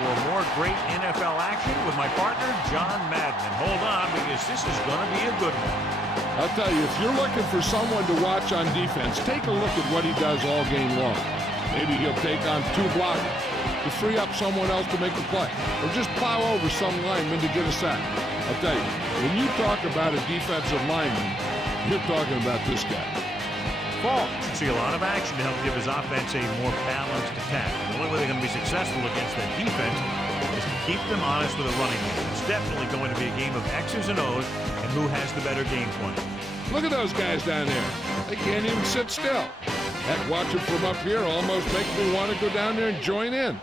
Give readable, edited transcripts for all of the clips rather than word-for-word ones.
for more great NFL action with my partner, John Madden. And hold on, because this is going to be a good one. I'll tell you, if you're looking for someone to watch on defense, take a look at what he does all game long. Maybe he'll take on 2 blockers to free up someone else to make a play, or just plow over some lineman to get a sack. I'll tell you, when you talk about a defensive lineman, you're talking about this guy. Fall should see a lot of action to help give his offense a more balanced attack. The only way they're going to be successful against that defense is to keep them honest with a running game. It's definitely going to be a game of X's and O's and who has the better game plan. Look at those guys down there. They can't even sit still. Heck, watching from up here almost makes me want to go down there and join in.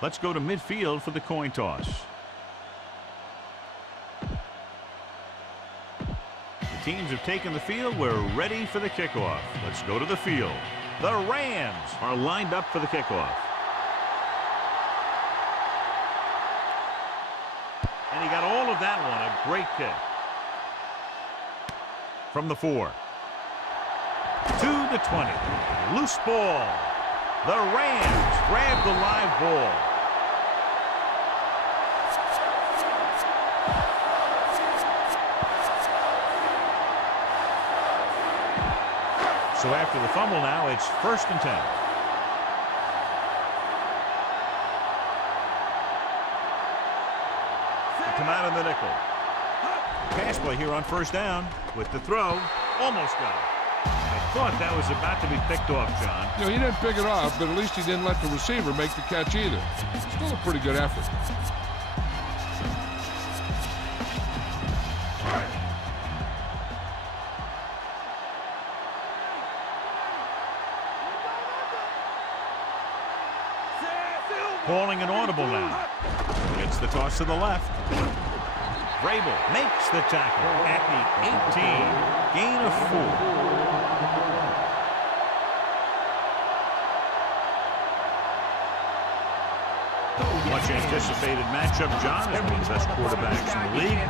Let's go to midfield for the coin toss. The teams have taken the field. We're ready for the kickoff. Let's go to the field. The Rams are lined up for the kickoff. And he got all of that one. A great kick. From the 4. To the 20. Loose ball. The Rams grab the live ball. So after the fumble now, it's 1st and 10. They come out in the nickel. Pass play here on 1st down with the throw. Almost got it. I thought that was about to be picked off, John. You know, he didn't pick it off, but at least he didn't let the receiver make the catch either. Still a pretty good effort. Calling an audible now. It's the toss to the left. Vrabel makes the tackle at the 18. Gain of 4. Much anticipated matchup, John. As one of the best quarterbacks in the league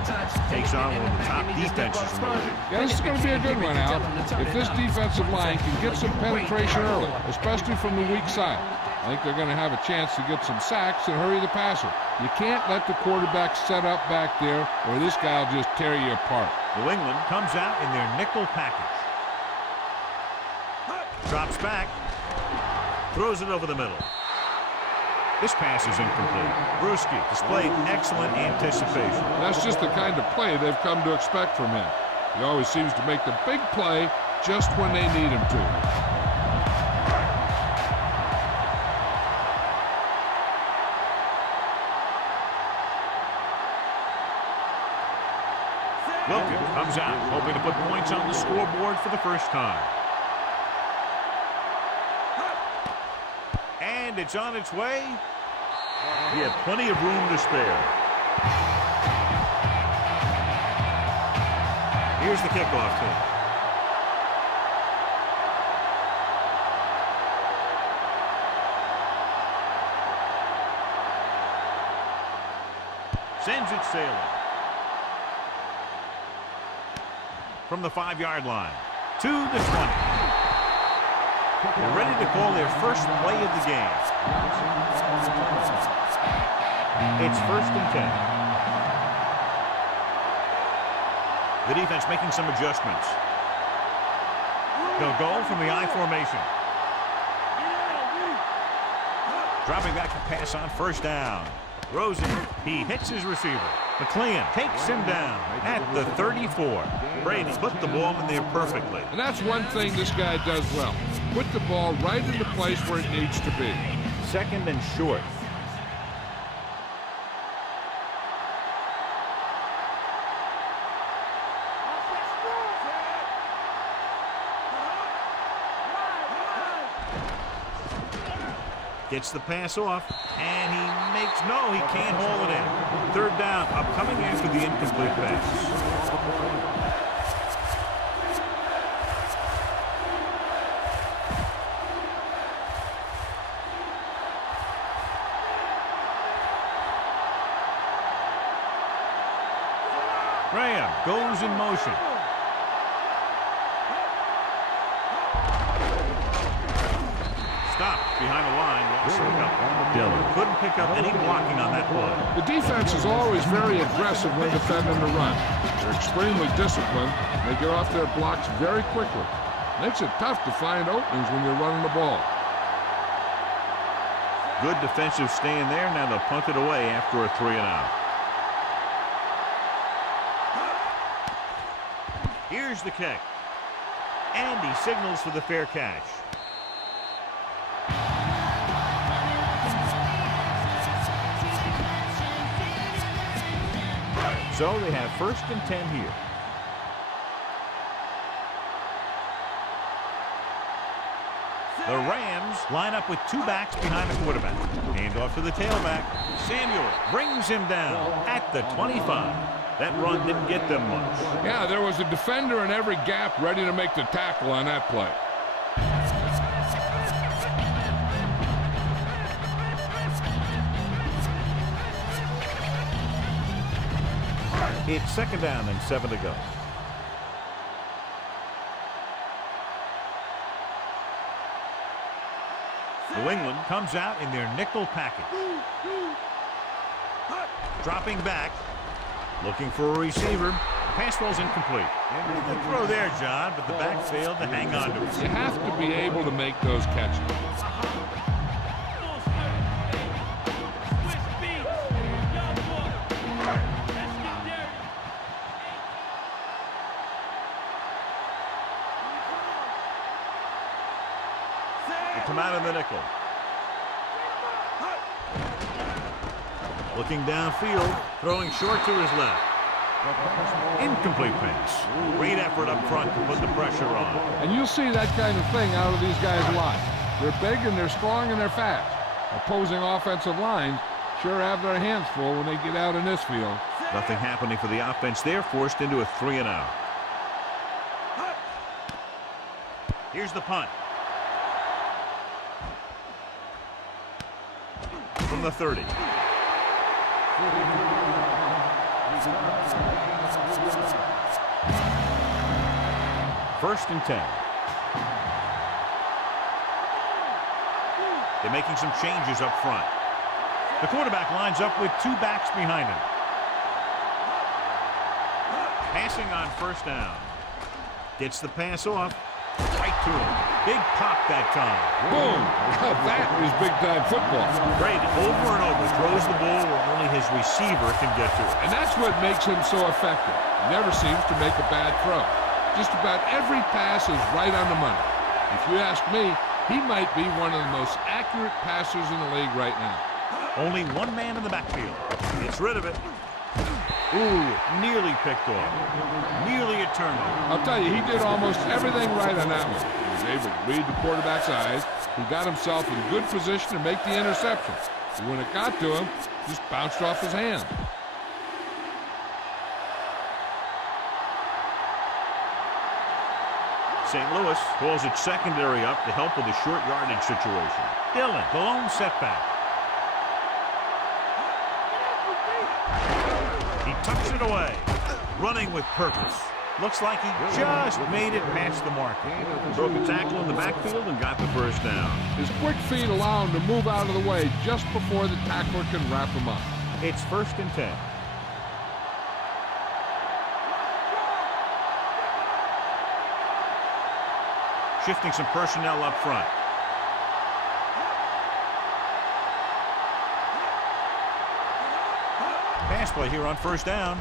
takes on one of the top defenses in the league. Yeah, this is going to be a good one, Al. If this defensive line can get some penetration early, especially from the weak side, I think they're going to have a chance to get some sacks and hurry the passer. You can't let the quarterback set up back there, or this guy will just tear you apart. New England comes out in their nickel package. Drops back. Throws it over the middle. This pass is incomplete. Brewski displayed excellent anticipation. That's just the kind of play they've come to expect from him. He always seems to make the big play just when they need him to. Wilkins comes out, hoping to put points on the scoreboard for the first time. And it's on its way. He had plenty of room to spare. Here's the kickoff team. Sends it sailing. From the 5-yard line to the 20. They're ready to call their first play of the game. It's 1st and 10. The defense making some adjustments. They'll go from the I formation. Dropping back to pass on 1st down. Rosen, he hits his receiver. McLean takes him down at the 34. Brady put the ball in there perfectly. And that's one thing this guy does well. Put the ball right in the place where it needs to be. 2nd and short. Gets the pass off, and he makes, no, he can't haul it in. 3rd down, upcoming after the incomplete pass. Graham goes in motion. Stop behind the line. Loss of up. Dillon couldn't pick up any blocking on that play. The defense is always very aggressive when defending the run. They're extremely disciplined. They get off their blocks very quickly. Makes it tough to find openings when you're running the ball. Good defensive stand there. Now they'll punt it away after a 3-and-out. Here's the kick. And he signals for the fair catch. So they have 1st and 10 here. The Rams line up with 2 backs behind the quarterback. Hand off to the tailback. Samuel brings him down at the 25. That run didn't get them much. Yeah, there was a defender in every gap ready to make the tackle on that play. It's 2nd down and 7 to go. New England comes out in their nickel package. Dropping back. Looking for a receiver. Pass ball's incomplete. Good throw there, John, but the back failed to hang on to it. You have to be able to make those catches. They come out in the nickel. Looking downfield, throwing short to his left. Incomplete pass. Great effort up front to put the pressure on. And you'll see that kind of thing out of these guys a lot. They're big and they're strong and they're fast. Opposing offensive lines sure have their hands full when they get out in this field. Nothing happening for the offense. They're forced into a 3-and-out. Here's the punt. From the 30. First and 10. They're making some changes up front. The quarterback lines up with 2 backs behind him. Passing on 1st down. Gets the pass off. Right to him. Big pop that time. Boom! Now that is big-time football. Brady over and over throws the ball where only his receiver can get to it. And that's what makes him so effective. He never seems to make a bad throw. Just about every pass is right on the money. If you ask me, he might be one of the most accurate passers in the league right now. Only 1 man in the backfield. Gets rid of it. Ooh, nearly picked off. Nearly a turnover. I'll tell you, he did almost everything right on that one. He was able to read the quarterback's eyes. He got himself in good position to make the interception. And when it got to him, it just bounced off his hand. St. Louis calls it secondary up to help with the short yardage situation. Dillon, the lone setback. He tucks it away. Running with purpose. Looks like he just made it past the marker. Broke a tackle in the backfield and got the 1st down. His quick feet allow him to move out of the way just before the tackler can wrap him up. It's 1st and 10. Shifting some personnel up front. Pass play here on 1st down.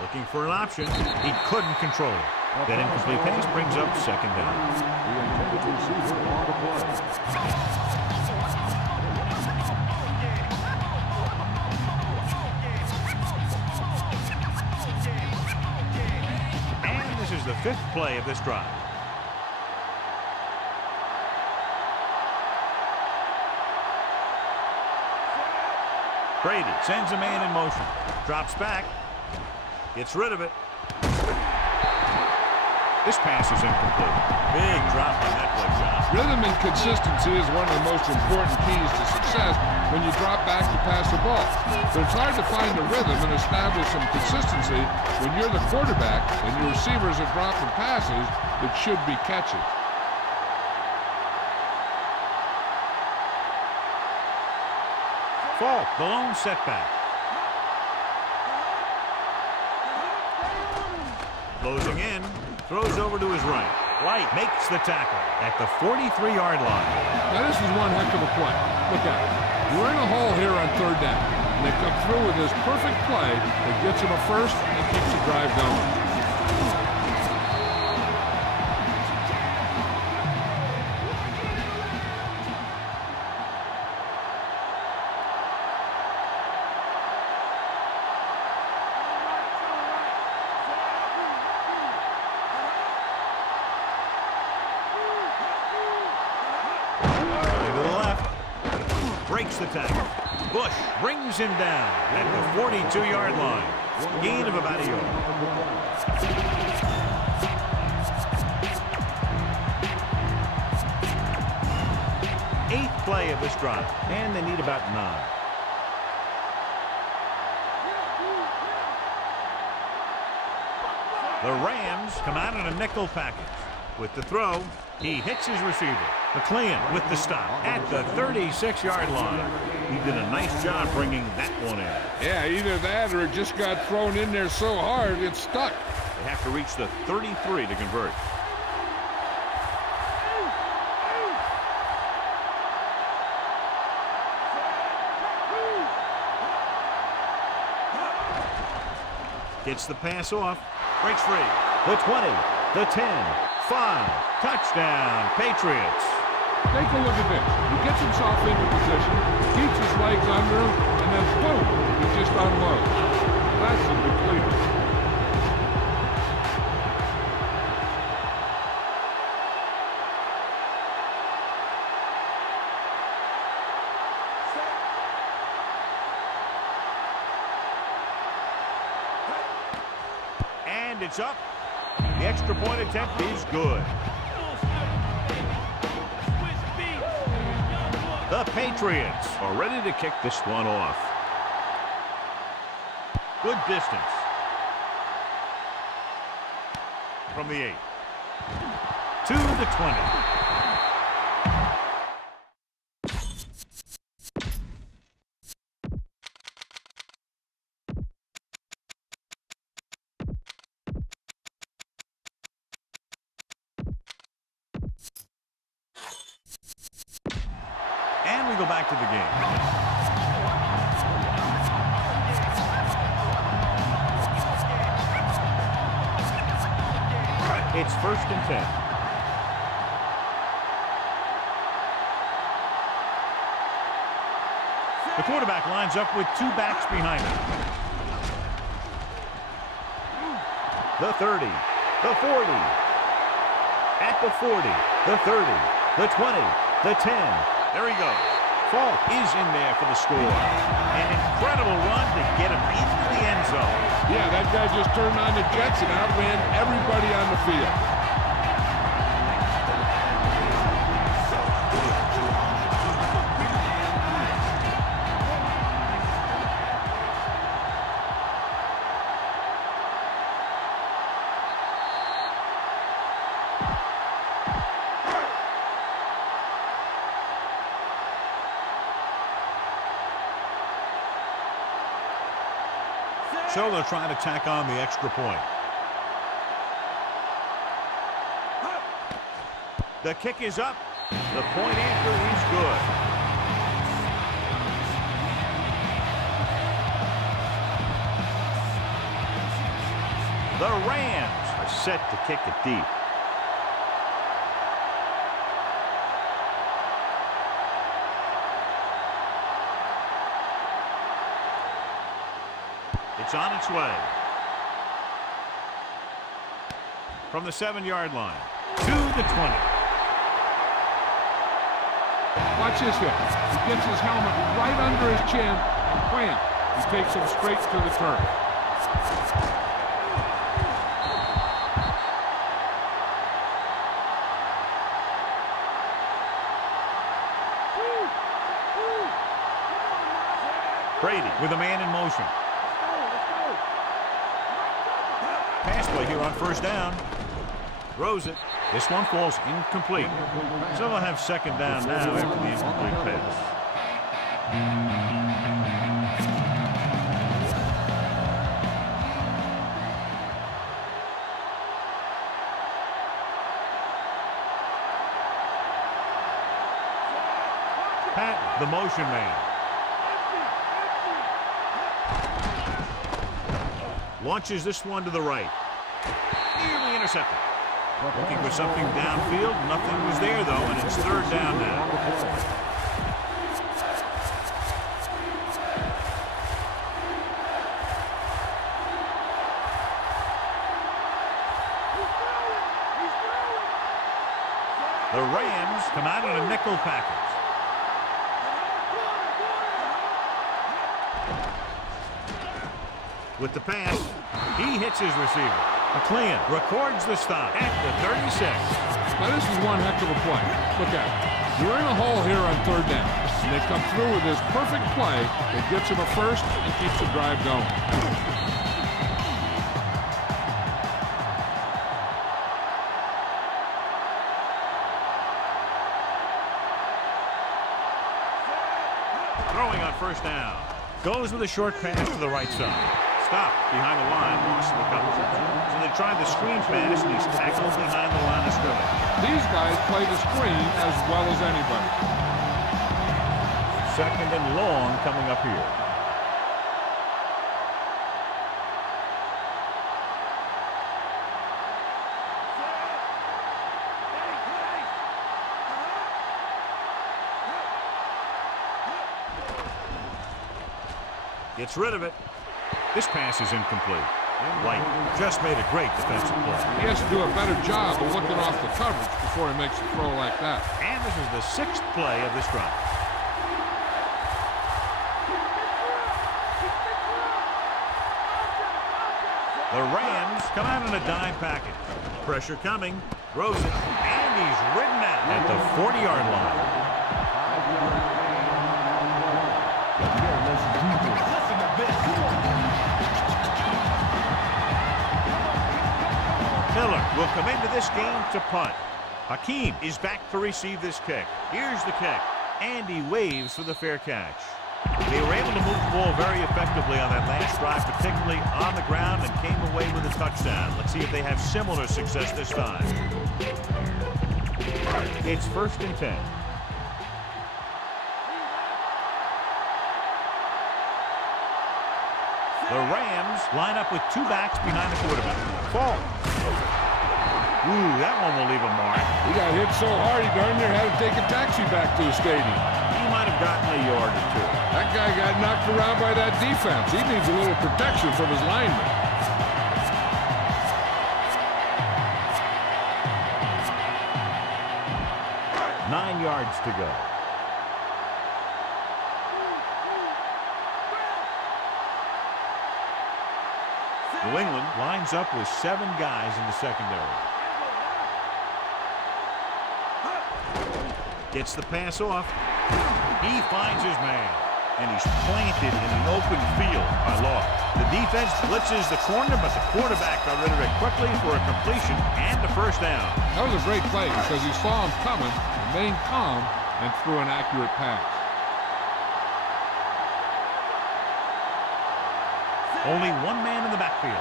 Looking for an option. He couldn't control it. That incomplete pass brings up 2nd down. The intended receiver on the play. And this is the 5th play of this drive. Brady sends a man in motion. Drops back. Gets rid of it. This pass is incomplete. Big drop on that play, John. Rhythm and consistency is one of the most important keys to success when you drop back to pass the ball. But it's hard to find the rhythm and establish some consistency when you're the quarterback and your receivers are dropping passes that should be catches. Fault, the lone setback. Closing in, throws over to his right. Light makes the tackle at the 43-yard line. Now this is one heck of a play. Look at it. You're in a hole here on third down. And they come through with this perfect play that gets them a first and keeps the drive going. Breaks the tackle. Bush brings him down at the 42-yard line. Gain of about a yard. Eighth play of this drive, and they need about 9. The Rams come out in a nickel package. With the throw, he hits his receiver. McLean with the stop at the 36-yard line. He did a nice job bringing that one in. Yeah, either that or it just got thrown in there so hard it stuck. They have to reach the 33 to convert. Gets the pass off. Breaks free. The 20, the 10, 5. Touchdown, Patriots. Take a look at this. He gets himself into position, keeps his legs under him, and then boom, he just unloads. That's a completer. And it's up. The extra point attempt is good. The Patriots are ready to kick this one off. Good distance. From the 8. To the 20. And we go back to the game. It's 1st and 10. The quarterback lines up with 2 backs behind him. The 30, the 40, at the 40, the 30, the 20, the 10. There he goes. Fault is in there for the score. An incredible run to get him into the end zone. Yeah, that guy just turned on the jets and outran everybody on the field. So they're trying to tack on the extra point. The kick is up. The point after is good. The Rams are set to kick it deep. It's on its way. From the 7-yard line to the 20. Watch this hit. He gets his helmet right under his chin and wham, he takes him straight to the turf. Brady with a man in motion. Pass play here on 1st down. Throws it. This one falls incomplete. So they'll have 2nd down now after the incomplete pass. Pat, the motion man. Launches this one to the right. Nearly intercepted. Looking for something downfield. Nothing was there, though, and it's third down now. The Rams come out in a nickel package. With the pass, he hits his receiver. McLean records the stop at the 36. Now this is one heck of a play. Look at it. You're in a hole here on third down. And they come through with this perfect play that gets him a first and keeps the drive going. Throwing on first down. Goes with a short pass to the right side. Stop behind the line, lost the coverage. So they tried the screen pass, and he's tackled behind the line of scrimmage. These guys play the screen as well as anybody. Second and long coming up here. Gets rid of it. This pass is incomplete. White just made a great defensive play. He has to do a better job of looking off the coverage before he makes a throw like that. And this is the 6th play of this drive. The Rams come out in a dime package. Pressure coming. Throws it. And he's ridden out at the 40-yard line. Miller will come into this game to punt. Hakeem is back to receive this kick. Here's the kick. And he waves for the fair catch. They were able to move the ball very effectively on that last drive, particularly on the ground, and came away with a touchdown. Let's see if they have similar success this time. It's 1st and 10. The Rams line up with 2 backs behind the quarterback. Fall. Ooh, that one will leave a mark. He got hit so hard he darn near had to take a taxi back to the stadium. He might have gotten a yard or two. That guy got knocked around by that defense. He needs a little protection from his linemen. Nine yards to go. New England lines up with 7 guys in the secondary. Gets the pass off. He finds his man. And he's planted in the open field by Law. The defense blitzes the corner, but the quarterback got rid of it quickly for a completion and a first down. That was a great play because he saw him coming, remained calm, and threw an accurate pass. Only one man in the backfield.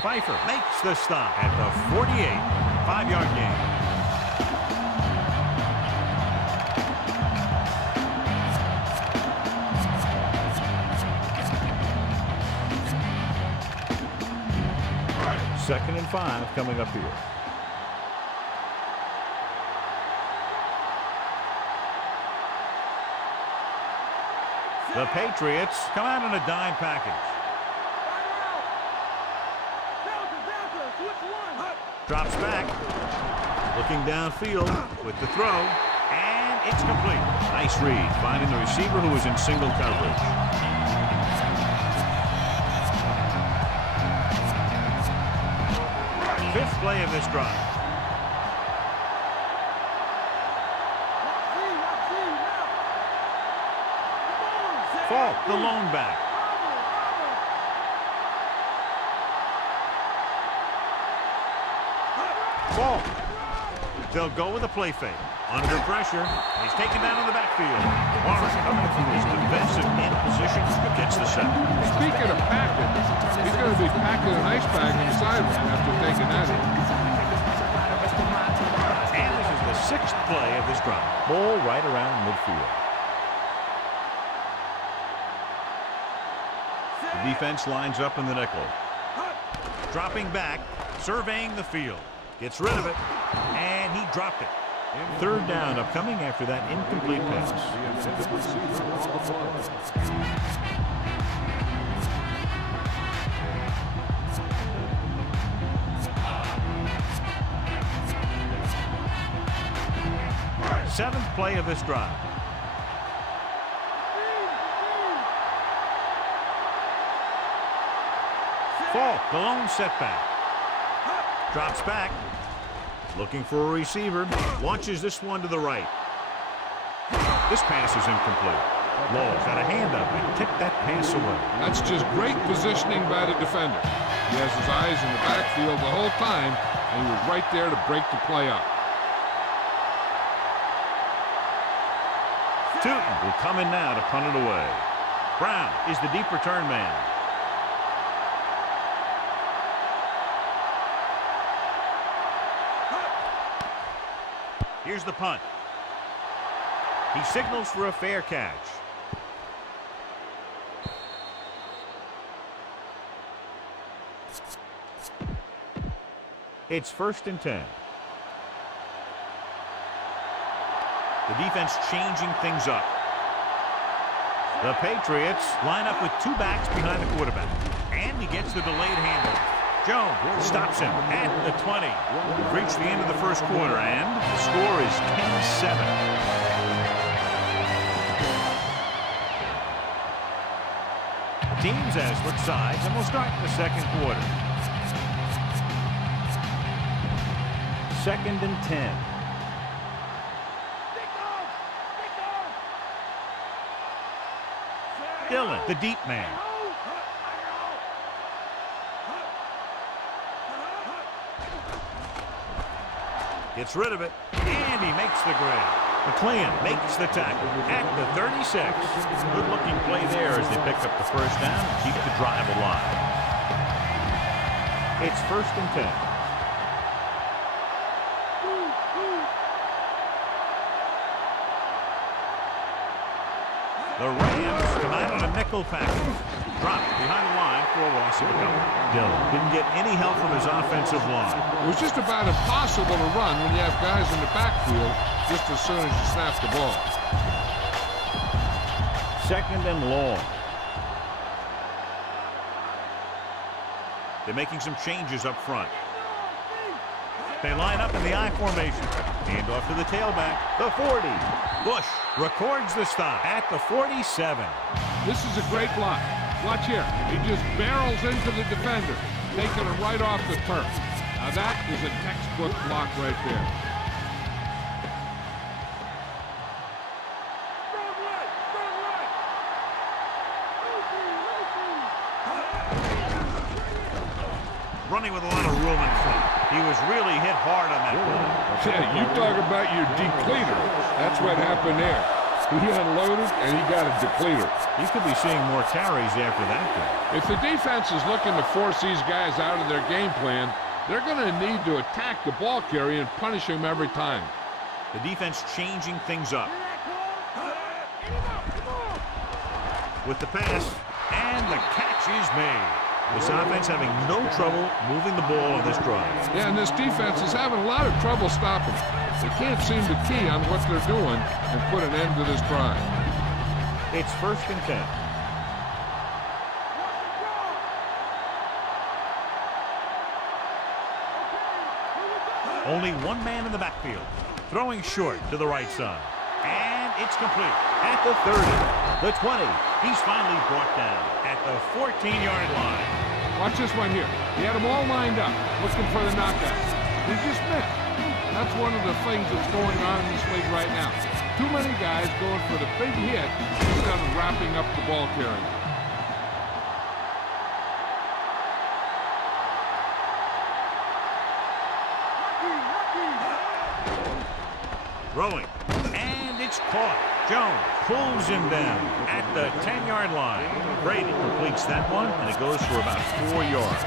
Pfeiffer makes the stop at the 48. 5-yard gain. Second and 5 coming up here. The Patriots come out in a dime package. Drops back. Looking downfield with the throw. And it's complete. Nice read. Finding the receiver who was in single coverage. Fifth play of this drive. Falk, the lone back. Falk. They'll go with a play fake. Under pressure. He's taken down in the backfield. Warren coming from his defensive end position gets the sack. Speaking of packing, he's going to be packing an ice bag on the sideline after taking that hit. And this is the 6th play of this drive. Ball right around midfield. The defense lines up in the nickel. Dropping back, surveying the field. Gets rid of it, and he dropped it. 3rd down upcoming after that incomplete pass. The intended receiver on the play. Seventh play of this drive. Falk, the lone setback. Drops back. Looking for a receiver. Launches this one to the right. This pass is incomplete. Lowell's got a hand up and tipped that pass away. That's just great positioning by the defender. He has his eyes in the backfield the whole time, and he was right there to break the play up. Tootin will come in now to punt it away. Brown is the deep return man. Here's the punt. He signals for a fair catch. It's 1st and 10. The defense changing things up. The Patriots line up with 2 backs behind the quarterback. And he gets the delayed handoff. Jones stops him at the 20. We've reached the end of the 1st quarter, and the score is 10-7. Teams as look sides, and we'll start the 2nd quarter. 2nd and 10. Dillon, the deep man. Gets rid of it, and he makes the grab. McLean makes the tackle at the 36. Good-looking play there as they pick up the 1st down and keep the drive alive. It's 1st and 10. The Rams come out on a nickel package. Dropped behind the line for a loss of a couple. Dillon didn't get any help from his offensive line. It was just about impossible to run when you have guys in the backfield just as soon as you snap the ball. 2nd and long. They're making some changes up front. They line up in the I formation. Hand off to the tailback. The 40. Bush records the stop at the 47. This is a great block. Watch here. He just barrels into the defender, taking him right off the turf. Now that is a textbook block right there. Running with a lot of room in front. He was really hit hard on that ball. Yeah, you talk about your depleter. That's what happened there. He unloaded, and he got a depleter. He could be seeing more carries after that game. If the defense is looking to force these guys out of their game plan, they're going to need to attack the ball carrier and punish him every time. The defense changing things up. With the pass, and the catch is made. This offense having no trouble moving the ball on this drive. Yeah, and this defense is having a lot of trouble stopping. They can't seem to key on what they're doing and put an end to this drive. It's 1st and 10. Only 1 man in the backfield. Throwing short to the right side. And it's complete at the 30, the 20. He's finally brought down at the 14-yard line. Watch this one here. He had them all lined up, looking for the knockout. He just missed. That's one of the things that's going on in this league right now. Too many guys going for the big hit instead of wrapping up the ball carrier. Throwing. And it's caught. Jones pulls him down at the 10-yard line. Brady completes that one, and it goes for about 4 yards.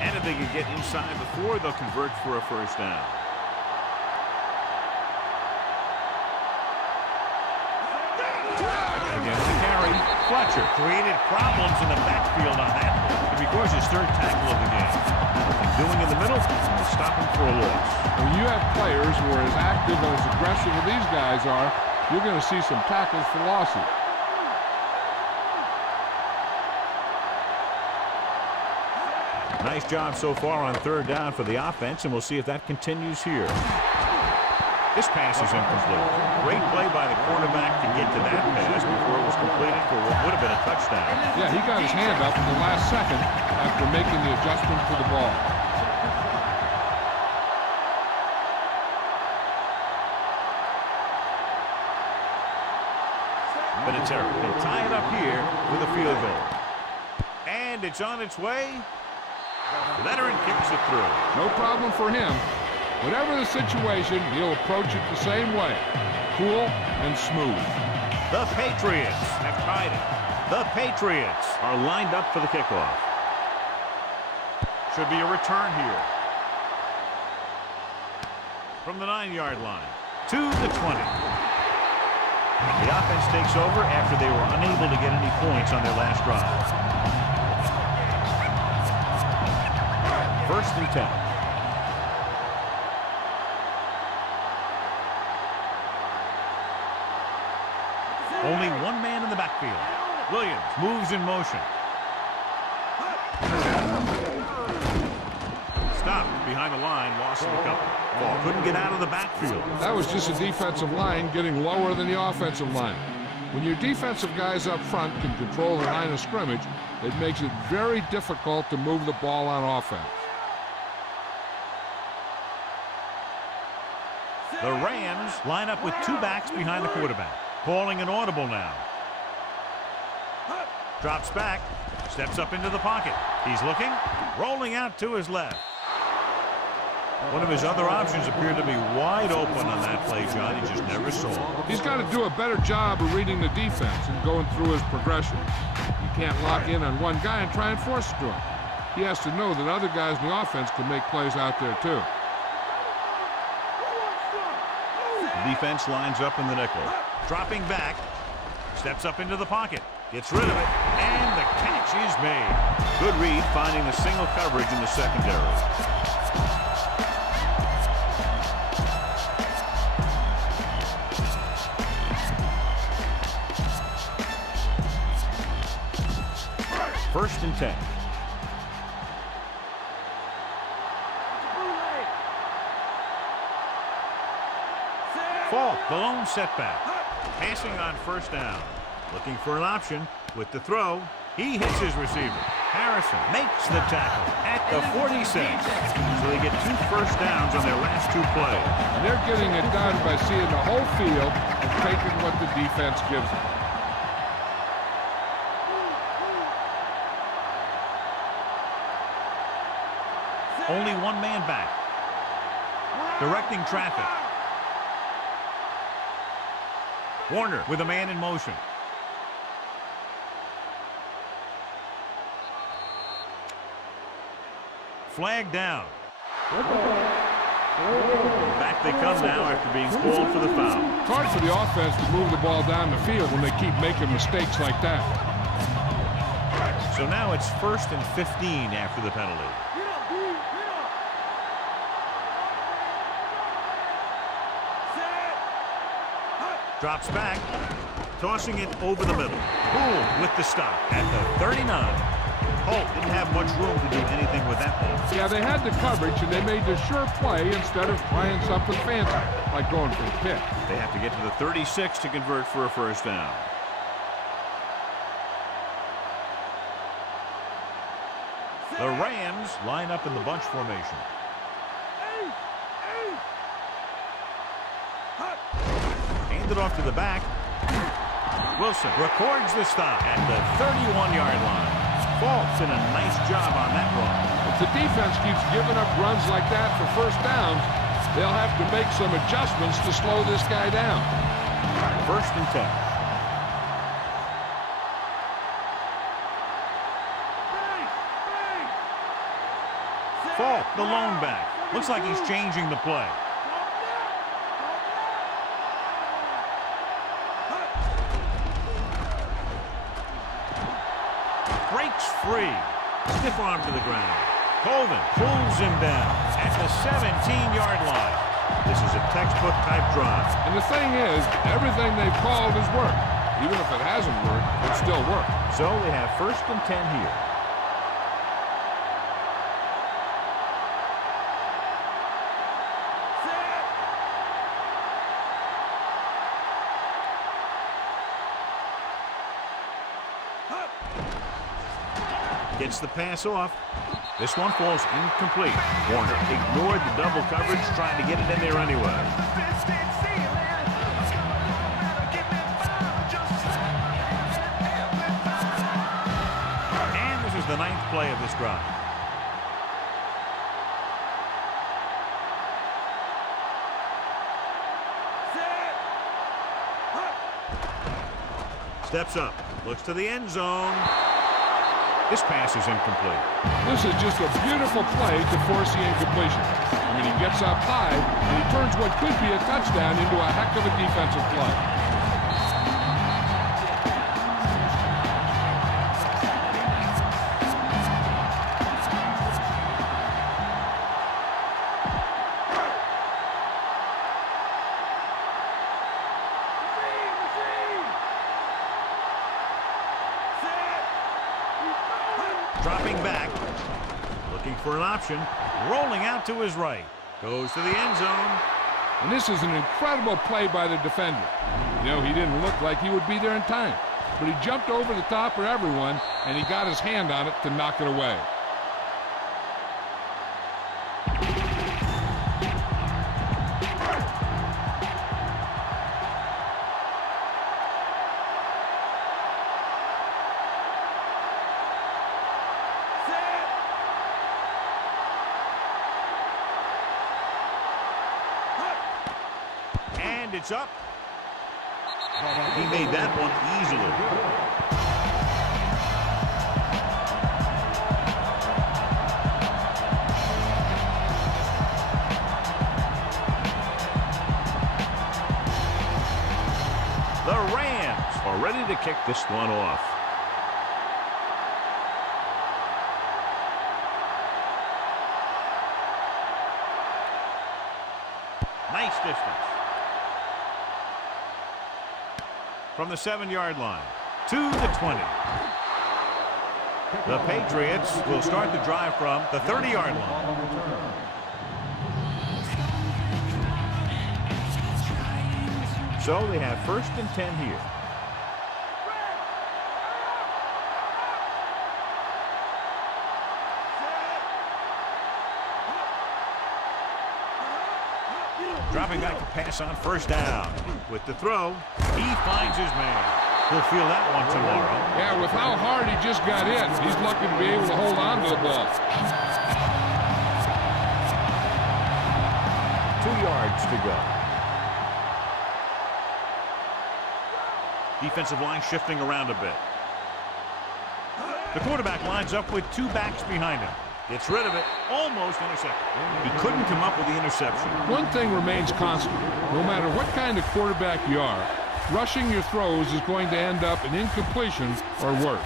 And if they can get inside the 4, they'll convert for a first down. Again with the carry. Fletcher created problems in the backfield on that one. It records his 3rd tackle of the game. Nothing doing in the middle, and they stop him for a loss. When you have players who are as active and as aggressive as these guys are, you're going to see some tackles for losses. Nice job so far on 3rd down for the offense, and we'll see if that continues here. This pass is incomplete. Great play by the quarterback to get to that pass before it was completed for what would have been a touchdown. Yeah, he got his hand up in the last second after making the adjustment to the ball. Vinatieri can tie it up here with a field goal. And it's on its way. Leonard kicks it through. No problem for him. Whatever the situation, he'll approach it the same way. Cool and smooth. The Patriots have tied it. The Patriots are lined up for the kickoff. Should be a return here. From the 9-yard line to the 20. The offense takes over after they were unable to get any points on their last drive. 1st and 10. Only one man in the backfield. Williams moves in motion. Stop behind the line, loss of a couple. Ball couldn't get out of the backfield. That was just a defensive line getting lower than the offensive line. When your defensive guys up front can control the line of scrimmage, it makes it very difficult to move the ball on offense. The Rams line up with 2 backs behind the quarterback. Calling an audible now. Drops back. Steps up into the pocket. He's looking. Rolling out to his left. One of his other options appeared to be wide open on that play, John. He just never saw him. He's got to do a better job of reading the defense and going through his progression. You can't lock in on one guy and try and force it to him. He has to know that other guys in the offense can make plays out there, too. The defense lines up in the nickel. Dropping back. Steps up into the pocket. Gets rid of it. And the catch is made. Good read, finding the single coverage in the secondary. First and 10. Falk, the lone setback. Passing on 1st down. Looking for an option with the throw. He hits his receiver. Harrison makes the tackle at the 46. So they get 2 first downs on their last 2 plays. And they're getting it done by seeing the whole field and taking what the defense gives them. Only one man back. Directing traffic. Warner with a man in motion. Flag down. Back they come now after being called for the foul. It's hard for the offense to move the ball down the field when they keep making mistakes like that. So now it's 1st and 15 after the penalty. Drops back, tossing it over the middle. Poole with the stop at the 39. Holt didn't have much room to do anything with that ball. Yeah, they had the coverage, and they made the sure play instead of trying something fancy, like going for a pick. They have to get to the 36 to convert for a first down. The Rams line up in the bunch formation. Hand it off to the back. Wilson records the stop at the 31-yard line. Falk's did a nice job on that run. If the defense keeps giving up runs like that for first downs, they'll have to make some adjustments to slow this guy down. 1st and 10. Falk, the lone back. Looks like he's changing the play. Breaks free. Stiff arm to the ground. Colvin pulls him down at the 17-yard line. This is a textbook type drive. And the thing is, everything they've called has worked. Even if it hasn't worked, it still worked. So they have 1st and 10 here. Gets the pass off. This one falls incomplete. Warner ignored the double coverage, trying to get it in there anyway. And this is the 9th play of this drive. Steps up, looks to the end zone. This pass is incomplete. This is just a beautiful play to force the incompletion. I mean, he gets up high, and he turns what could be a touchdown into a heck of a defensive play. Dropping back, looking for an option, rolling out to his right. Goes to the end zone. And this is an incredible play by the defender. You know, he didn't look like he would be there in time, but he jumped over the top of everyone, and he got his hand on it to knock it away. And it's up. He made that one easily. The Rams are ready to kick this one off. Nice distance. From the 7-yard line to the 20. The Patriots will start the drive from the 30-yard line. So they have 1st and 10 here. Dropping back to pass on 1st down. With the throw, he finds his man. He'll feel that one tomorrow. Yeah, with how hard he just got in, he's lucky to be able to hold on to the ball. 2 yards to go. Defensive line shifting around a bit. The quarterback lines up with 2 backs behind him. Gets rid of it, almost intercepted. He couldn't come up with the interception. One thing remains constant. No matter what kind of quarterback you are, rushing your throws is going to end up in incompletion or worse.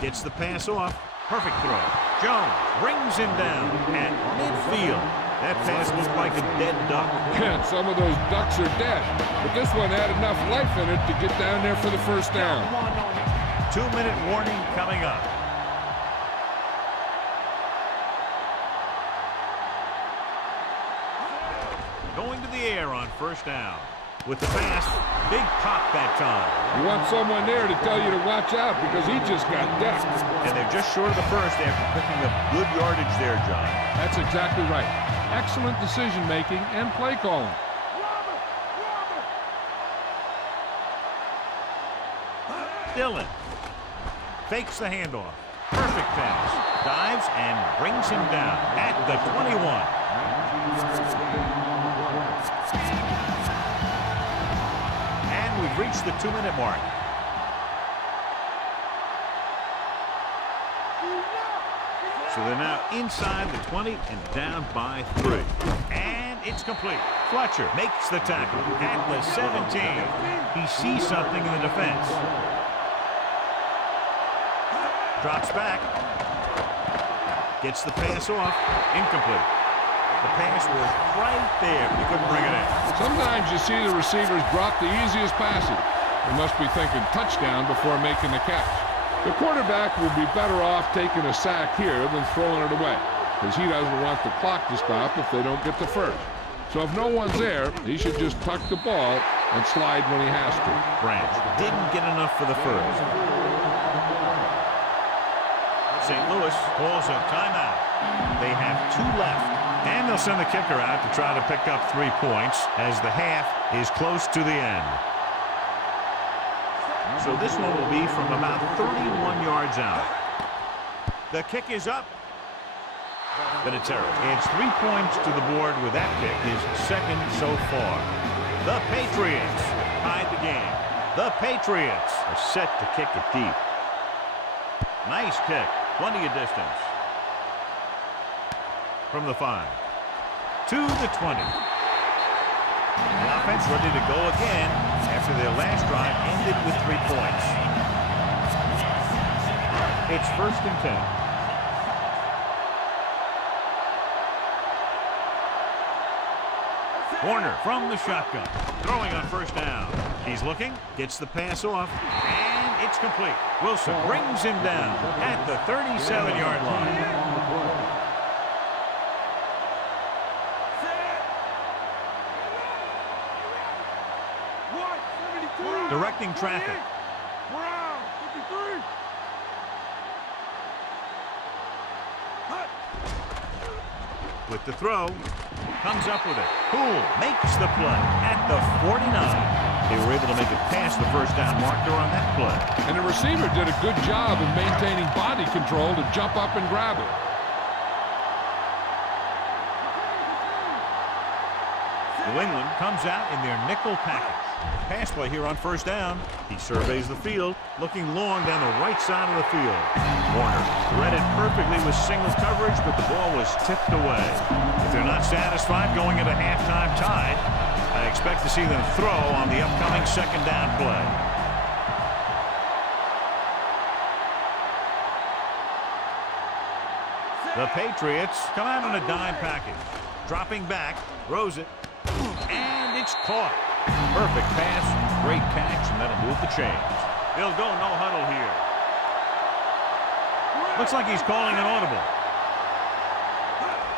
Gets the pass off. Perfect throw. Jones brings him down at midfield. That pass looked like a dead duck. Yeah, some of those ducks are dead, but this one had enough life in it to get down there for the 1st down. 2-minute warning coming up. Going to the air on 1st down. with the pass. Big pop that time. You want someone there to tell you to watch out because he just got decked. And they're just short of the first after picking up good yardage there, John. That's exactly right. Excellent decision-making and play calling. Dillon fakes the handoff. Perfect pass. Dives and brings him down at the 21. And we've reached the 2-minute mark. So they're now inside the 20 and down by 3. And it's complete. Fletcher makes the tackle at the 17. He sees something in the defense. Drops back. Gets the pass off. Incomplete. The pass was right there, but he couldn't bring it in. Sometimes you see the receivers drop the easiest passes. They must be thinking touchdown before making the catch. The quarterback will be better off taking a sack here than throwing it away, because he doesn't want the clock to stop if they don't get the first. So if no one's there, he should just tuck the ball and slide when he has to. Branch didn't get enough for the first. St. Louis calls a timeout. They have 2 left. And they'll send the kicker out to try to pick up 3 points as the half is close to the end. So this one will be from about 31 yards out. The kick is up. Vinatieri adds 3 points to the board with that kick, his second so far. The Patriots tied the game. The Patriots are set to kick it deep. Nice kick. Plenty of distance. From the 5 to the 20. The offense ready to go again after their last drive ended with 3 points. It's 1st and 10. Warner from the shotgun, throwing on 1st down. He's looking, gets the pass off, and it's complete. Wilson brings him down at the 37-yard line. Directing traffic. With the throw, comes up with it. Poole makes the play at the 49. They were able to make it past the 1st down marker on that play. And the receiver did a good job of maintaining body control to jump up and grab it. New England comes out in their nickel package. Pass play here on 1st down. He surveys the field, looking long down the right side of the field. Warner read it perfectly with single coverage, but the ball was tipped away. If they're not satisfied going into halftime tied, I expect to see them throw on the upcoming 2nd down play. The Patriots come out in a dime package. Dropping back, throws it, and it's caught. Perfect pass, great catch, and that'll move the chains. He'll go no huddle here. Looks like he's calling an audible.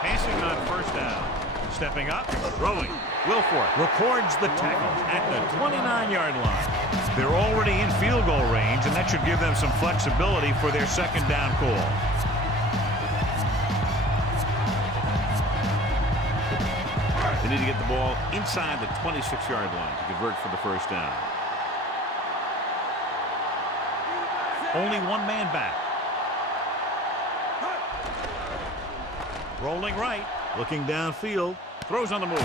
Passing on 1st down. Stepping up, throwing. Wilfork records the tackle at the 29-yard line. They're already in field goal range, and that should give them some flexibility for their 2nd down call. They need to get the ball inside the 26-yard line to convert for the 1st down. Only 1 man back. Rolling right, looking downfield, throws on the move.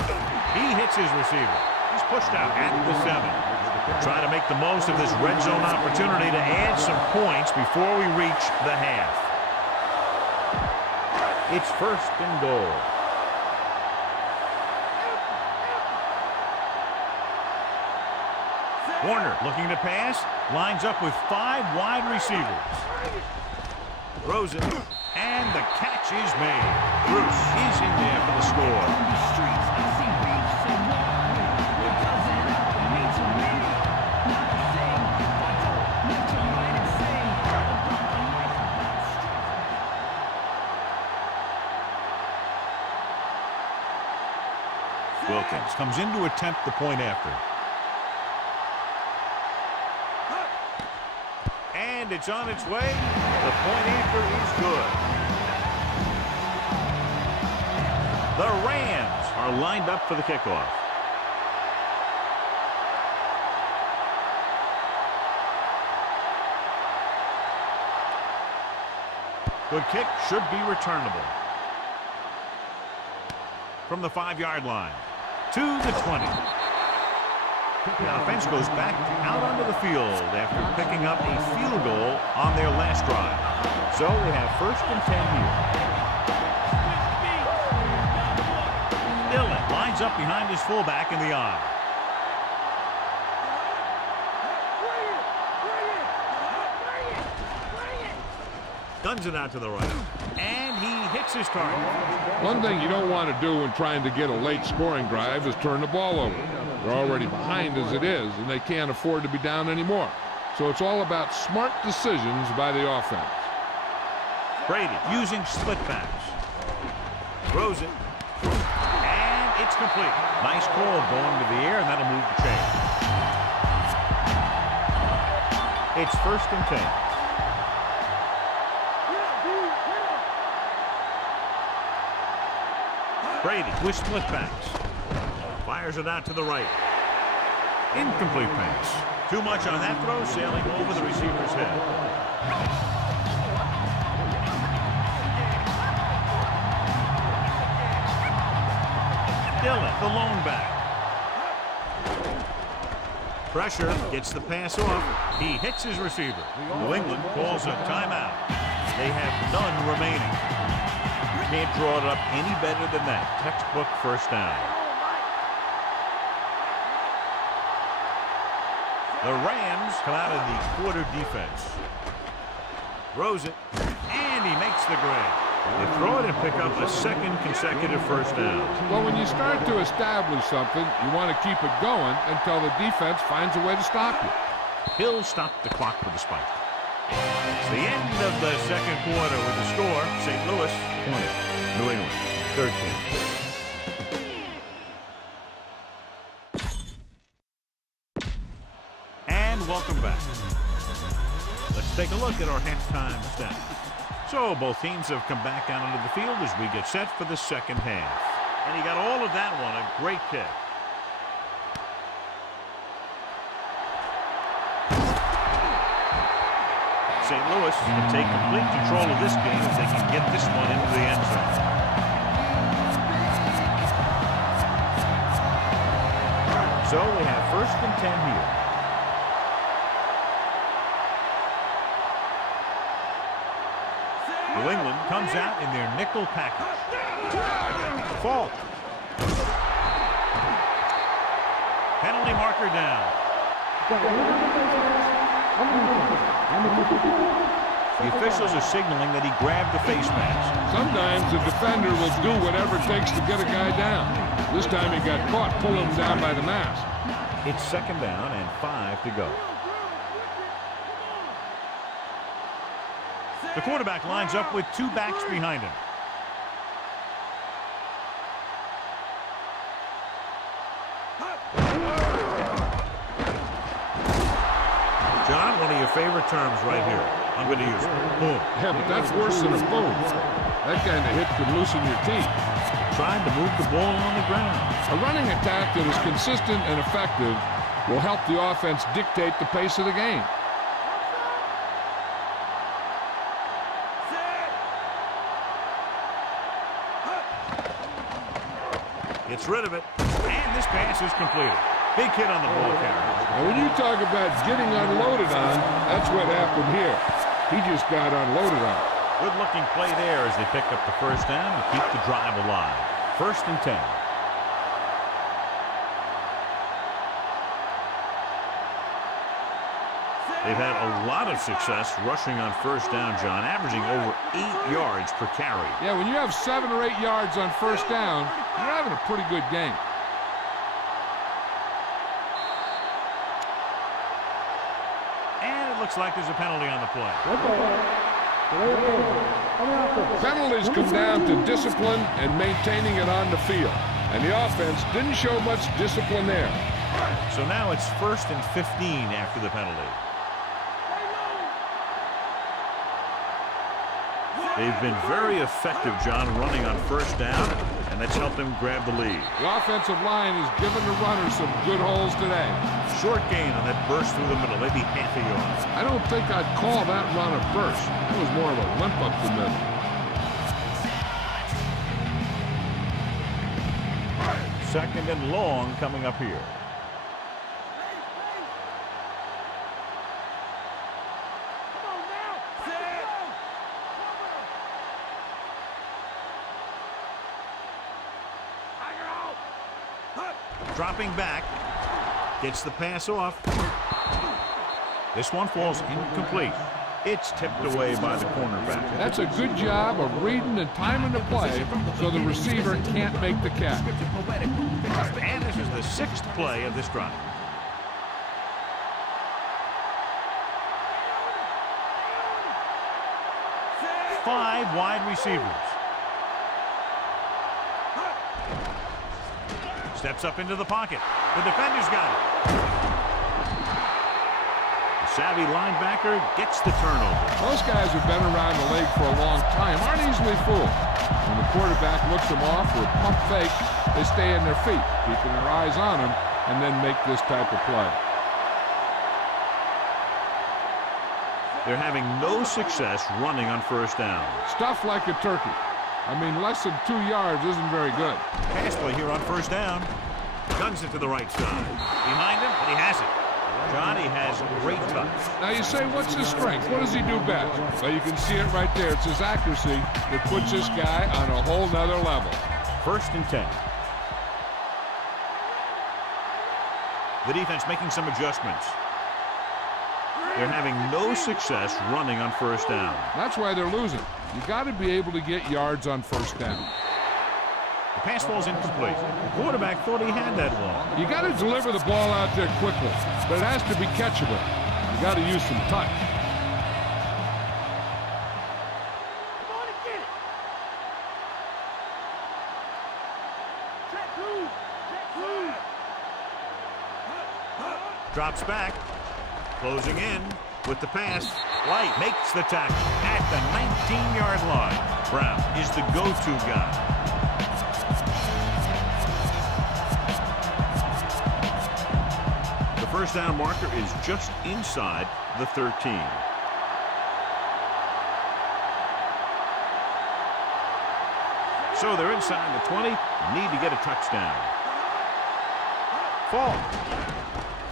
He hits his receiver. He's pushed out at the 7. Try to make the most of this red zone opportunity to add some points before we reach the half. It's 1st and goal. Warner looking to pass, lines up with 5 wide receivers. Throws it, and the catch is made. Bruce is in there for the score. Wilkins comes in to attempt the point after. And it's on its way. The point after is good. The Rams are lined up for the kickoff. Good kick, should be returnable. From the 5-yard line to the 20. The offense goes back out onto the field after picking up a field goal on their last drive. So we have 1st and 10 here. Dillon lines up behind his fullback in the eye. Guns it out to the right. And he hits his target. One thing you don't want to do when trying to get a late scoring drive is turn the ball over. They're already behind as it is, and they can't afford to be down anymore. So it's all about smart decisions by the offense. Brady using split pass. Throws it. And it's complete. Nice call going to the air, and that'll move the chain. It's 1st and 10. Brady with split pass. Fires it out to the right. Incomplete pass. Too much on that throw, sailing over the receiver's head. Dillon, the lone back. Pressure, gets the pass off. He hits his receiver. New England calls a timeout. They have none remaining. Can't draw it up any better than that. Textbook 1st down. The Rams come out of the quarter defense. Throws it, and he makes the grab. They throw it and pick up a 2nd consecutive 1st down. Well, when you start to establish something, you want to keep it going until the defense finds a way to stop you. He'll stop the clock with the spike. It's the end of the 2nd quarter with the score. St. Louis 20, New England 13. And welcome back. Let's take a look at our halftime stats. So both teams have come back out onto the field as we get set for the 2nd half. And he got all of that one. A great kick. St. Louis can take complete control of this game if they can get this one into the end zone. So we have 1st and 10 here. New England comes out in their nickel package. Fault. Penalty marker down. The officials are signaling that he grabbed the face mask. Sometimes the defender will do whatever it takes to get a guy down. This time he got caught pulling him down by the mask. It's 2nd down and 5 to go. The quarterback lines up with 2 backs behind him. John, one of your favorite terms right here. I'm going to use it. Boom. Yeah, but that's worse than a boom. That kind of hit could loosen your teeth. Trying to move the ball on the ground. A running attack that is consistent and effective will help the offense dictate the pace of the game. Gets rid of it, and this pass is completed. Big hit on the ball carrier. Now, when you talk about getting unloaded on, that's what happened here. He just got unloaded on. Good-looking play there as they pick up the 1st down and keep the drive alive. 1st and 10. They've had a lot of success rushing on 1st down, John, averaging over 8 yards per carry. Yeah, when you have 7 or 8 yards on 1st down, you're having a pretty good game. And it looks like there's a penalty on the play. Penalties come down to discipline and maintaining it on the field. And the offense didn't show much discipline there. So now it's 1st and 15 after the penalty. They've been very effective, John, running on first down, and that's helped them grab the lead. The offensive line has given the runners some good holes today. Short gain on that burst through the middle, maybe half a yard. I don't think I'd call that run a burst. It was more of a limp up the middle. Second and long coming up here. Dropping back, gets the pass off. This one falls incomplete. It's tipped away by the cornerback. That's a good job of reading and timing the play so the receiver can't make the catch. And this is the 6th play of this drive. Five wide receivers. Steps up into the pocket. The defender's got it. The savvy linebacker gets the turnover. Those guys have been around the league for a long time, aren't easily fooled. When the quarterback looks them off with pump fake, they stay in their feet, keeping their eyes on them, and then make this type of play. They're having no success running on first down. Stuff like a turkey. I mean, less than 2 yards isn't very good. Pass play here on first down. Guns it to the right side. Behind him, but he has it. John, he has great touch. Now you say, what's his strength? What does he do best? Well, you can see it right there. It's his accuracy that puts this guy on a whole nother level. First and 10. The defense making some adjustments. They're having no success running on first down. That's why they're losing. You got to be able to get yards on first down. The pass falls incomplete. The quarterback thought he had that one. You got to deliver the ball out there quickly, but it has to be catchable. You got to use some touch. Drops back. Closing in with the pass. Light makes the tackle at the 19-yard line. Brown is the go-to guy. The first down marker is just inside the 13. So they're inside the 20. Need to get a touchdown. Fall.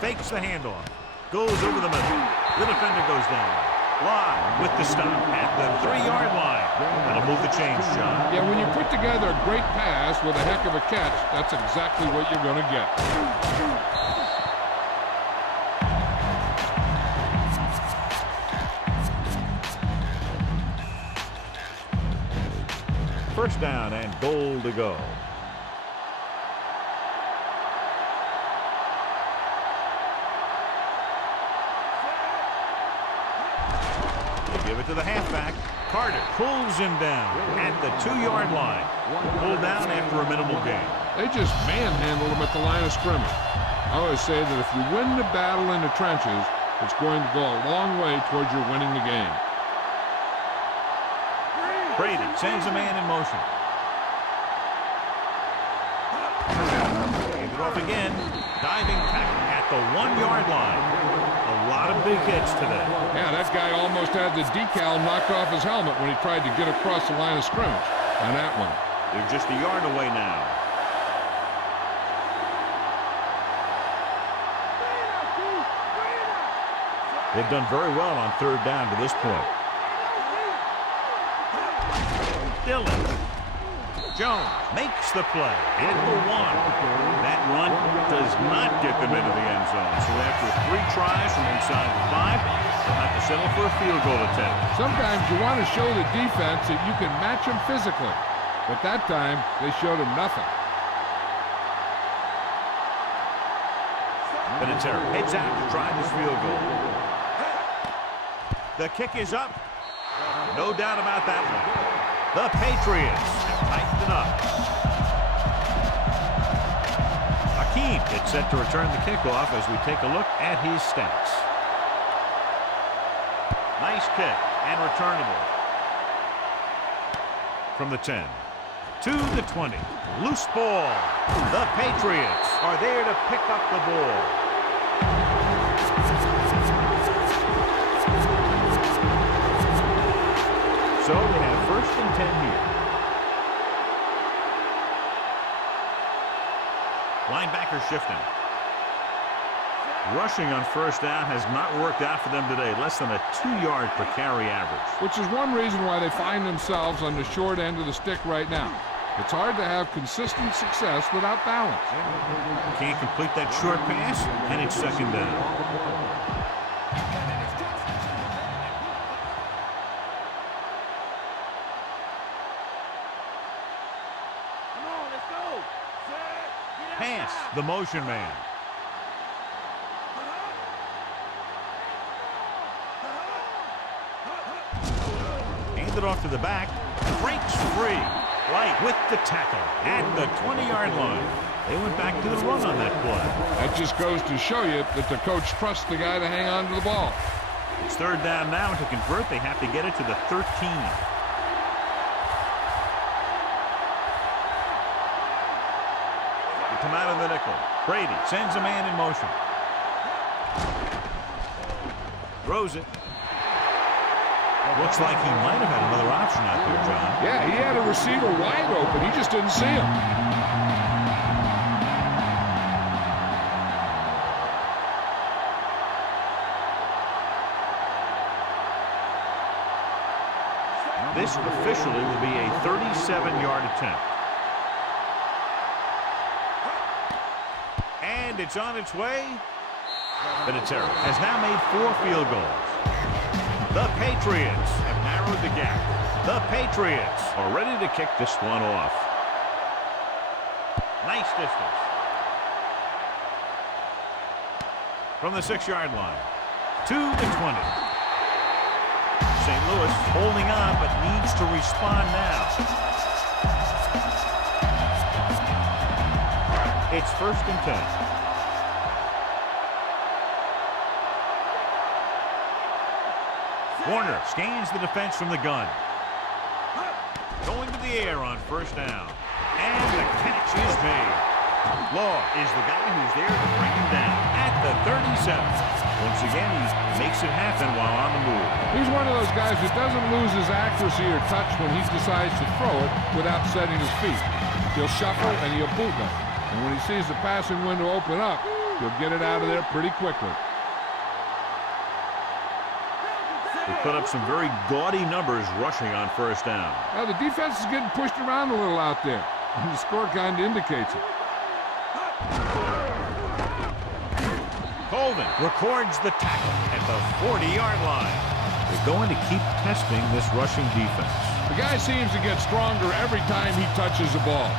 Fakes the handoff. Goes over the middle. The defender goes down. Line with the stop at the 3-yard line. That'll move the chains, John. Yeah, when you put together a great pass with a heck of a catch, that's exactly what you're going to get. First down and goal to go. Give it to the halfback. Carter pulls him down at the 2-yard line. Pulled down after a minimal gain. They just manhandled him at the line of scrimmage. I always say that if you win the battle in the trenches, it's going to go a long way towards your winning the game. Brady sends a man in motion. Gave it off again. Diving tackle at the 1-yard line. A lot of big hits today. Yeah, that guy almost had the decal knocked off his helmet when he tried to get across the line of scrimmage on that one. They're just a yard away now. They've done very well on third down to this point. Dillon. Jones makes the play. And for one. That run does not get them into the end zone. So after 3 tries from inside the 5, they'll have to settle for a field goal attempt. Sometimes you want to show the defense that you can match them physically. But that time, they showed him nothing. Vinatieri heads out to try this field goal. The kick is up. No doubt about that one. The Patriots tightened it up. Hakeem gets set to return the kickoff as we take a look at his stats. Nice kick and returnable. from the 10 to the 20. Loose ball. The Patriots are there to pick up the ball. So they have first and 10 here. Linebacker shifting. Rushing on first down has not worked out for them today. Less than a 2-yard per carry average. Which is one reason why they find themselves on the short end of the stick right now. It's hard to have consistent success without balance. Can't complete that short pass, and it's second down. Pass, the motion man. Hand it off to the back. Breaks free. Light with the tackle at the 20-yard line. They went back to the run on that play. That just goes to show you that the coach trusts the guy to hang on to the ball. It's third down now. To convert, they have to get it to the 13. Come out of the nickel. Brady sends a man in motion. Throws it. Looks like he might have had another option out there, John. Yeah, he had a receiver wide open. He just didn't see him. This officially will be a 37-yard attempt. And it's on its way. Vinatieri has now made 4 field goals. The Patriots have narrowed the gap. The Patriots are ready to kick this one off. Nice distance. From the 6-yard line to the 20. St. Louis holding on but needs to respond now. It's first and 10. Warner scans the defense from the gun. Going to the air on first down. And the catch is made. Law is the guy who's there to bring him down at the 37. Once again, he makes it happen while on the move. He's one of those guys who doesn't lose his accuracy or touch when he decides to throw it without setting his feet. He'll shuffle and he'll bootleg. And when he sees the passing window open up, he'll get it out of there pretty quickly. They put up some very gaudy numbers rushing on first down. Now, the defense is getting pushed around a little out there, and the score kind of indicates it. Colvin records the tackle at the 40-yard line. They're going to keep testing this rushing defense. The guy seems to get stronger every time he touches the ball.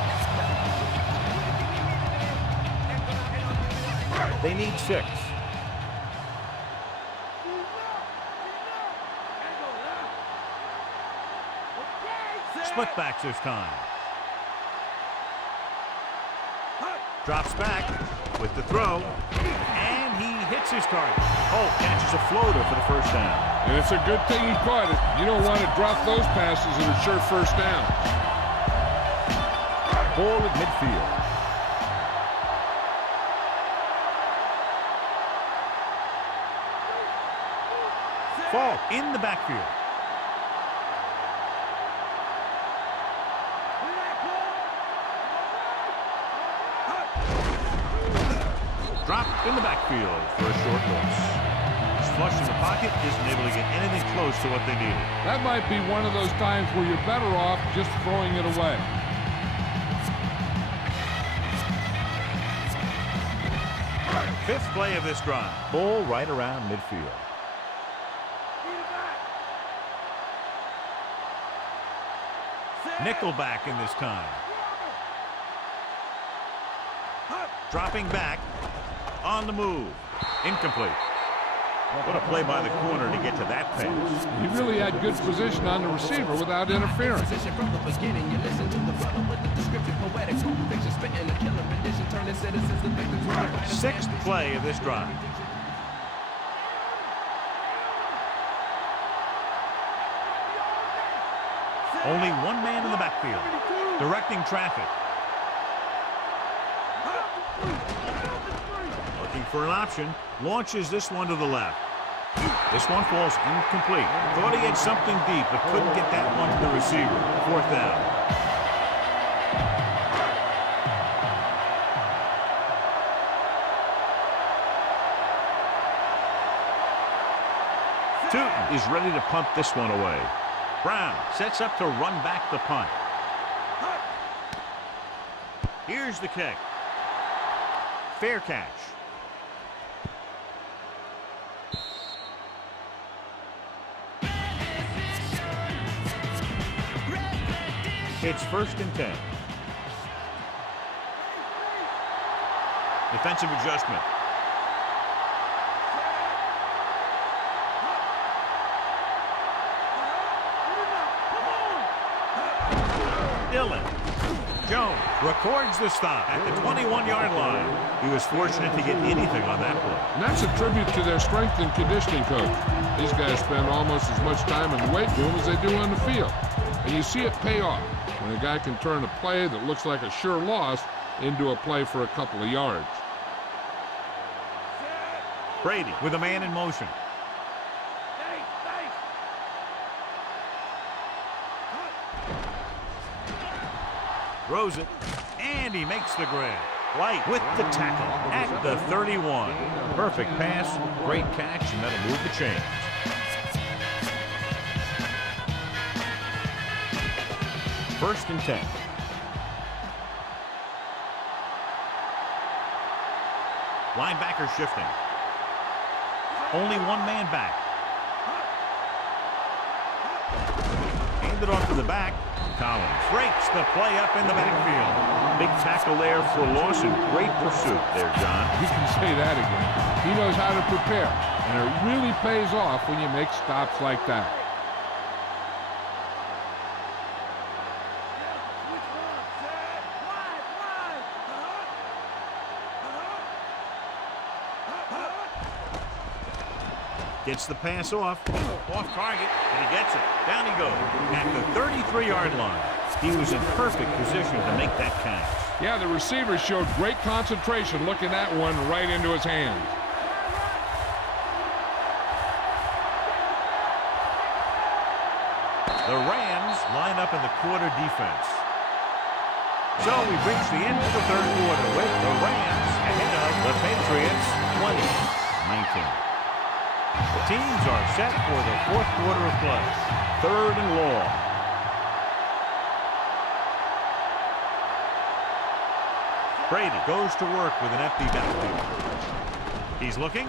They need 6. Split backs this time. Drops back with the throw, and he hits his target. Oh, catches a floater for the first down. And it's a good thing he caught it. You don't want to drop those passes that are sure first down. Ball at midfield. Falk in the backfield. Dropped in the backfield for a short loss. He's flush in the pocket, isn't able to get anything close to what they needed. That might be one of those times where you're better off just throwing it away. Fifth play of this drive. Ball right around midfield. Nickelback in this time. Dropping back. On the move. Incomplete. What a play by the corner to get to that pass. He really had good position on the receiver without interference. Sixth play of this drive. Only one man in the backfield, directing traffic. Looking for an option, launches this one to the left. This one falls incomplete. Thought he had something deep, but couldn't get that one to the receiver. 4th down. Tootin is ready to punt this one away. Brown sets up to run back the punt. Here's the kick. Fair catch. It's 1st and 10. Defensive adjustment. Dillon. Jones records the stop at the 21-yard line. He was fortunate to get anything on that play. And that's a tribute to their strength and conditioning coach. These guys spend almost as much time in the weight room as they do on the field. And you see it pay off when a guy can turn a play that looks like a sure loss into a play for a couple of yards. Brady with a man in motion. Throws it, and he makes the grab. White with the tackle at the 31. Perfect pass, great catch, and that'll move the chains. First and 10. Linebacker shifting. Only one man back. Handed off to the back. Collins breaks the play up in the backfield. Big tackle there for loss and great pursuit there, John. You can say that again. He knows how to prepare, and it really pays off when you make stops like that. Gets the pass off target, and he gets it. Down he goes at the 33-yard line. He was in perfect position to make that catch. Yeah, the receiver showed great concentration looking that one right into his hands. The Rams line up in the quarter defense. So we've reached the end of the 3rd quarter with the Rams ahead of the Patriots 20-19. The teams are set for the 4th quarter of play. 3rd and long. Brady goes to work with an empty backfield. He's looking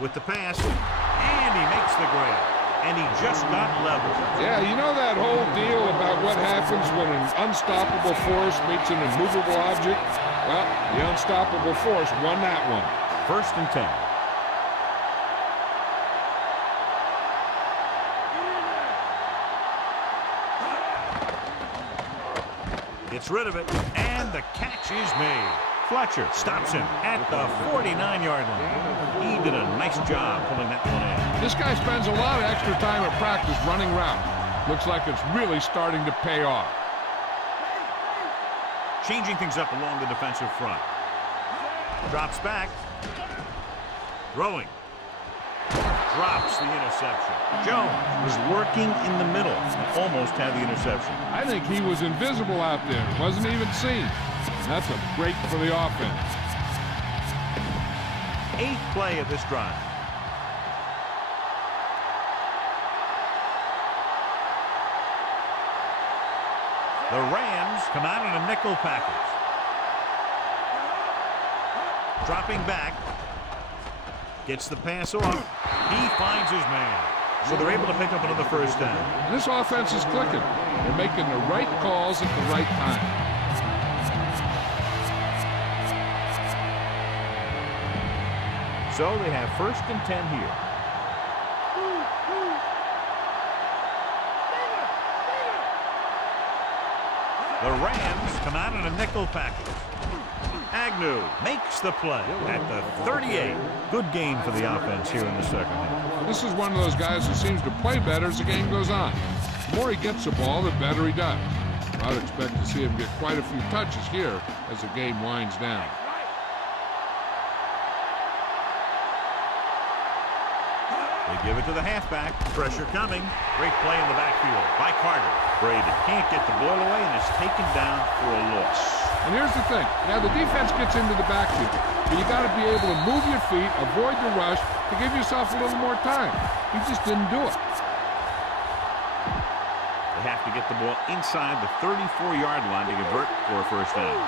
with the pass, and he makes the grab. And he just got level. Yeah, you know that whole deal about what happens when an unstoppable force meets an immovable object? Well, the unstoppable force won that one. 1st and 10. Gets rid of it, and the catch is made. Fletcher stops him at the 49-yard line. He did a nice job pulling that one in. This guy spends a lot of extra time at practice running routes. Looks like it's really starting to pay off. Changing things up along the defensive front. Drops back. Throwing. Drops the interception. Jones was working in the middle and almost had the interception. I think he was invisible out there. Wasn't even seen. That's a break for the offense. 8th play of this drive. The Rams come out in a nickel package. Dropping back. Gets the pass off. He finds his man. So they're able to pick up another 1st down. This offense is clicking. They're making the right calls at the right time. So they have 1st and 10 here. The Rams come out in a nickel package. Agnew makes the play at the 38. Good game for the offense here in the 2nd half. This is one of those guys who seems to play better as the game goes on. The more he gets the ball, the better he does. I'd expect to see him get quite a few touches here as the game winds down. They give it to the halfback. Pressure coming. Great play in the backfield by Carter. Brady can't get the ball away and is taken down for a loss. And here's the thing. Now, the defense gets into the backfield, but you got to be able to move your feet, avoid the rush, to give yourself a little more time. He just didn't do it. They have to get the ball inside the 34-yard line to convert for a first down.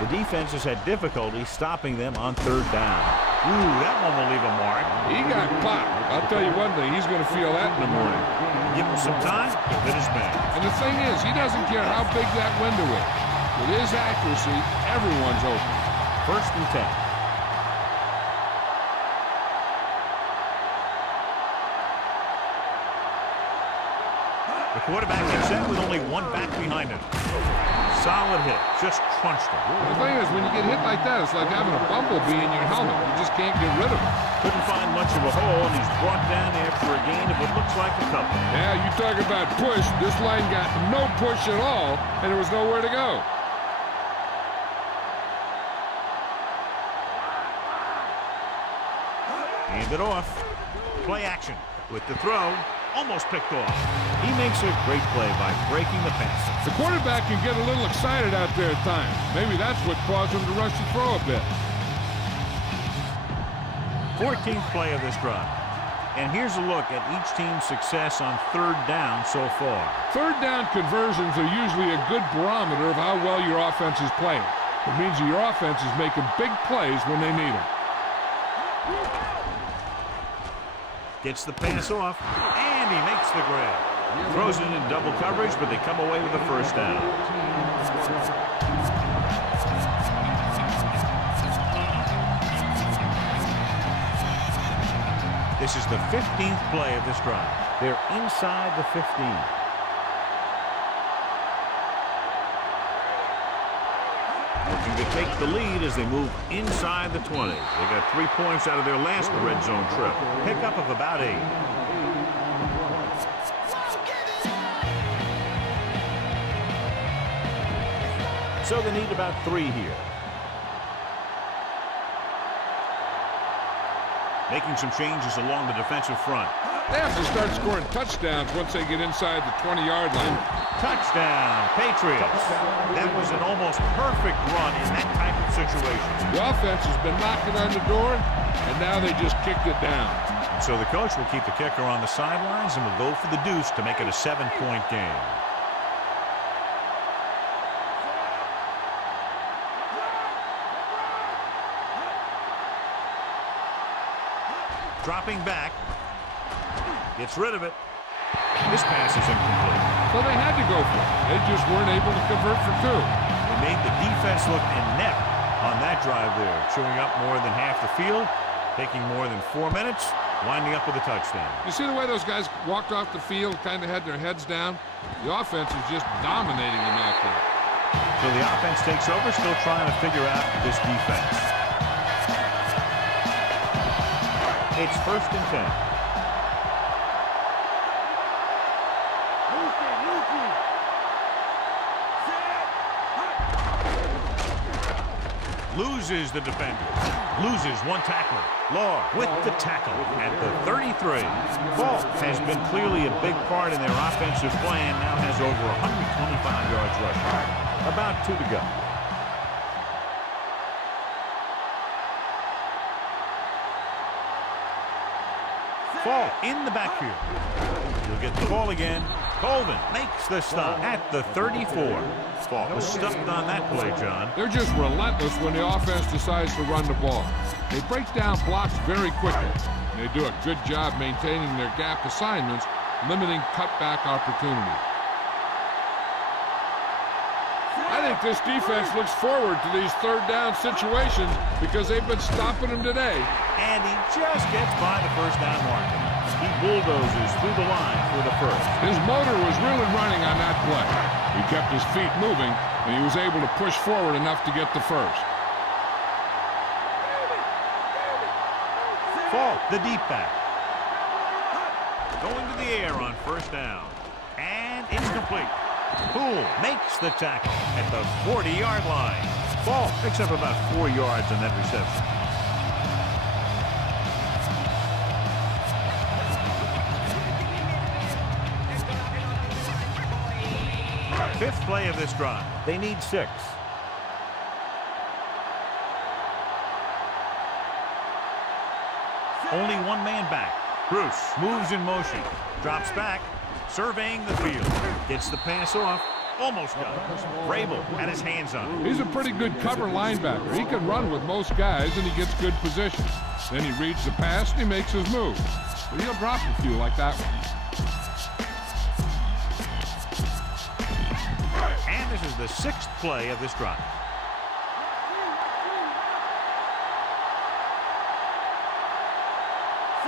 The defense has had difficulty stopping them on third down. Ooh, that one will leave a mark. He got popped. I'll tell you one thing, he's going to feel that in the morning. Give him some time to fit his man. And the thing is, he doesn't care how big that window is. With his accuracy, everyone's open. First and 10. The quarterback gets set with only one back behind him. Solid hit. Just crunched him. The thing is, when you get hit like that, it's like having a bumblebee in your helmet. You just can't get rid of it. Couldn't find much of a hole, and he's brought down after a gain of what looks like a couple. Yeah, you talk about push. This line got no push at all, and there was nowhere to go. Hand it off. Play action with the throw. Almost picked off. He makes a great play by breaking the pass. The quarterback can get a little excited out there at times. Maybe that's what caused him to rush the throw a bit. 14th play of this drive. And here's a look at each team's success on third down so far. Third down conversions are usually a good barometer of how well your offense is playing. It means that your offense is making big plays when they need them. Gets the pass off, and he makes the grab. Throws it in double coverage, but they come away with a first down. This is the 15th play of this drive. They're inside the 15. Looking to take the lead as they move inside the 20. They got 3 points out of their last red zone trip. Pickup of about 8. So they need about 3 here. Making some changes along the defensive front. They have to start scoring touchdowns once they get inside the 20-yard line. Touchdown, Patriots. That was an almost perfect run in that type of situation. The offense has been knocking on the door, and now they just kicked it down. So the coach will keep the kicker on the sidelines and will go for the deuce to make it a 7-point game. Dropping back. Gets rid of it. This pass is incomplete. So they had to go for it. They just weren't able to convert for 2. They made the defense look inept on that drive there. Chewing up more than half the field. Taking more than 4 minutes. Winding up with a touchdown. You see the way those guys walked off the field, kind of had their heads down? The offense is just dominating them out there. So the offense takes over, still trying to figure out this defense. It's first and 10. Loses the defender. Loses one tackler. Law with the tackle at the 33. Falk has been clearly a big part in their offensive plan. Now has over 125 yards rushing. About 2 to go. Falk in the backfield. He'll get the ball again. Colvin makes the stop at the 34. Falk was stuck on that play, John. They're just relentless when the offense decides to run the ball. They break down blocks very quickly. They do a good job maintaining their gap assignments, limiting cutback opportunity. I think this defense looks forward to these third down situations because they've been stopping them today. And he just gets by the first down marker. He bulldozes through the line for the first. His motor was really running on that play. He kept his feet moving, and he was able to push forward enough to get the first. Fall, the deep back. Going to the air on first down. And incomplete. Poole makes the tackle at the 40-yard line. Fall picks up about 4 yards on that reception. Fifth play of this drive. They need 6. Only one man back. Bruce moves in motion. Drops back. Surveying the field. Gets the pass off. Almost got it. Vrabel had his hands on it. He's a pretty good cover linebacker. He can run with most guys, and he gets good position. Then he reads the pass, and he makes his move. But he'll drop a few like that one. And this is the 6th play of this drive.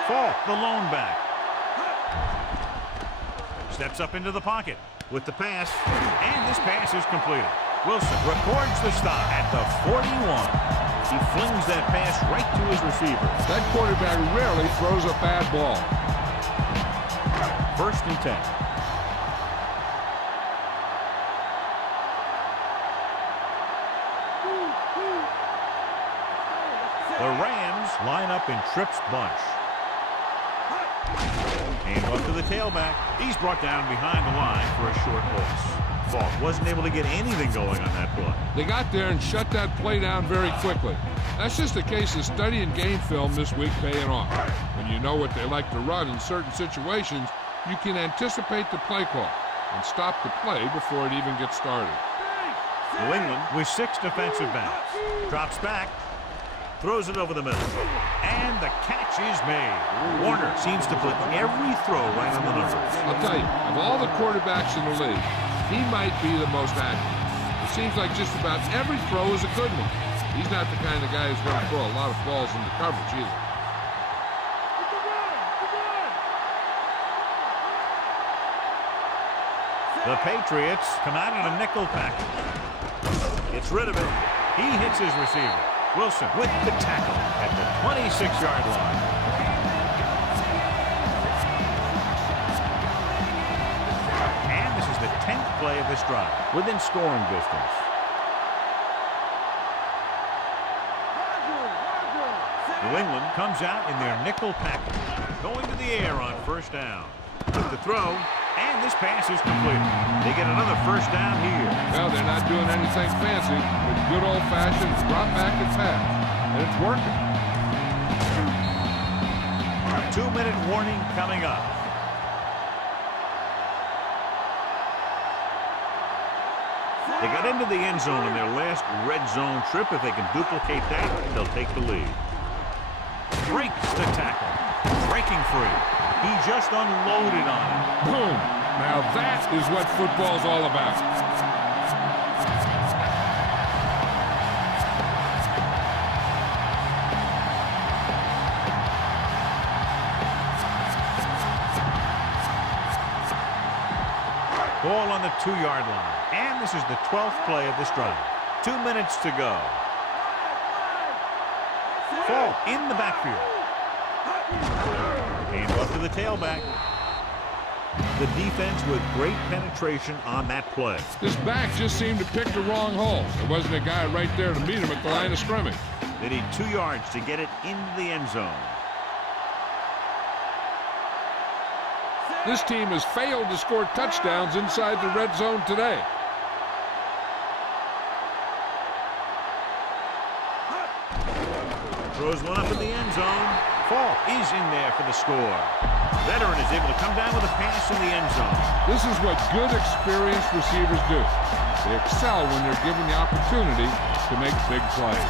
Fall, the lone back. Steps up into the pocket with the pass, and this pass is completed. Wilson records the stop at the 41. He flings that pass right to his receiver. That quarterback rarely throws a bad ball. 1st and 10. The Rams line up in Tripp's bunch. And up to the tailback. He's brought down behind the line for a short loss. Falk wasn't able to get anything going on that play. They got there and shut that play down very quickly. That's just a case of studying game film this week paying off. When you know what they like to run in certain situations, you can anticipate the play call and stop the play before it even gets started. New England with 6 defensive backs. Drops back. Throws it over the middle. And the catch is made. Warner seems to put every throw right on the numbers. I'll tell you, of all the quarterbacks in the league, he might be the most accurate. It seems like just about every throw is a good one. He's not the kind of guy who's going to throw a lot of balls into coverage either. The Patriots come out in a nickel package. Gets rid of it. He hits his receiver. Wilson with the tackle at the 26-yard line. And this is the 10th play of this drive, within scoring distance. New England comes out in their nickel package. Going to the air on first down. With the throw, and this pass is completed. They get another first down here. Well, they're not doing anything fancy, but good old-fashioned drop back and pass, and it's working. 2-minute warning coming up. They got into the end zone in their last red zone trip. If they can duplicate that, they'll take the lead. Breaks the tackle. Breaking free. He just unloaded on it. Boom! Now that is what football's all about. Ball on the 2-yard line. And this is the 12th play of this drive. 2 minutes to go. Fall in the backfield. Hand off to the tailback. The defense with great penetration on that play. This back just seemed to pick the wrong hole. There wasn't a guy right there to meet him at the line of scrimmage. They need 2 yards to get it into the end zone. This team has failed to score touchdowns inside the red zone today. Throws one up in the end zone. Fall is in there for the score. Veteran is able to come down with a pass in the end zone. This is what good, experienced receivers do. They excel when they're given the opportunity to make big plays.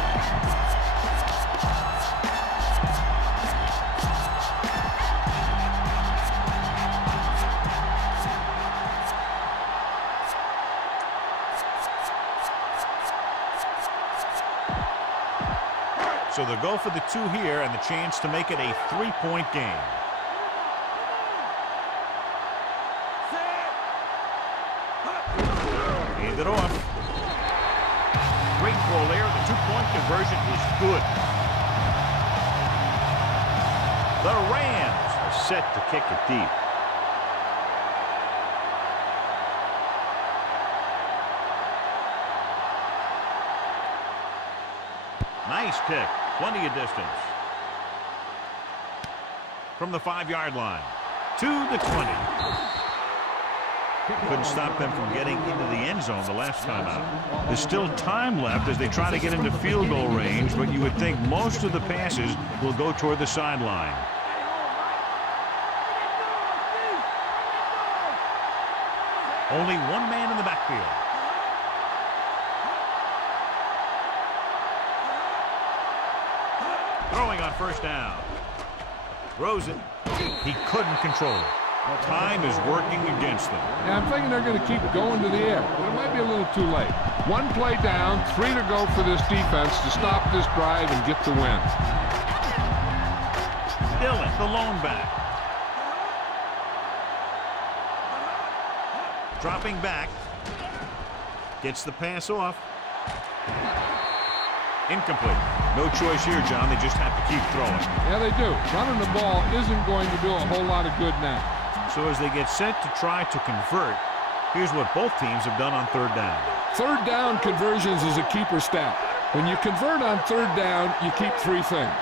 So they'll go for the 2 here and the chance to make it a 3-point game. Hand it off. Great call there. The 2-point conversion is good. The Rams are set to kick it deep. Nice kick. Plenty of distance. From the 5-yard line to the 20. Couldn't stop them from getting into the end zone the last time out. There's still time left as they try to get into field goal range, but you would think most of the passes will go toward the sideline. Only one man in the backfield. Throwing on first down. Throws it. He couldn't control it. Time is working against them. Yeah, I'm thinking they're going to keep going to the air, but it might be a little too late. One play down, 3 to go for this defense to stop this drive and get the win. Dillon, the lone back. Dropping back. Gets the pass off. Incomplete. No choice here, John. They just have to keep throwing. Yeah, they do. Running the ball isn't going to do a whole lot of good now. So as they get set to try to convert, here's what both teams have done on third down. Third down conversions is a keeper stat. When you convert on third down, you keep 3 things.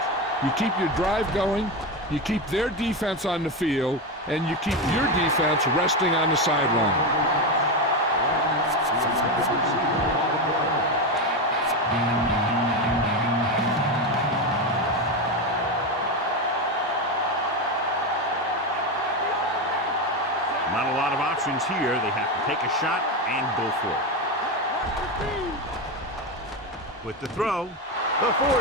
You keep your drive going, you keep their defense on the field, and you keep your defense resting on the sideline. Not a lot of options here. They have to take a shot and go for it. With the throw, the 40.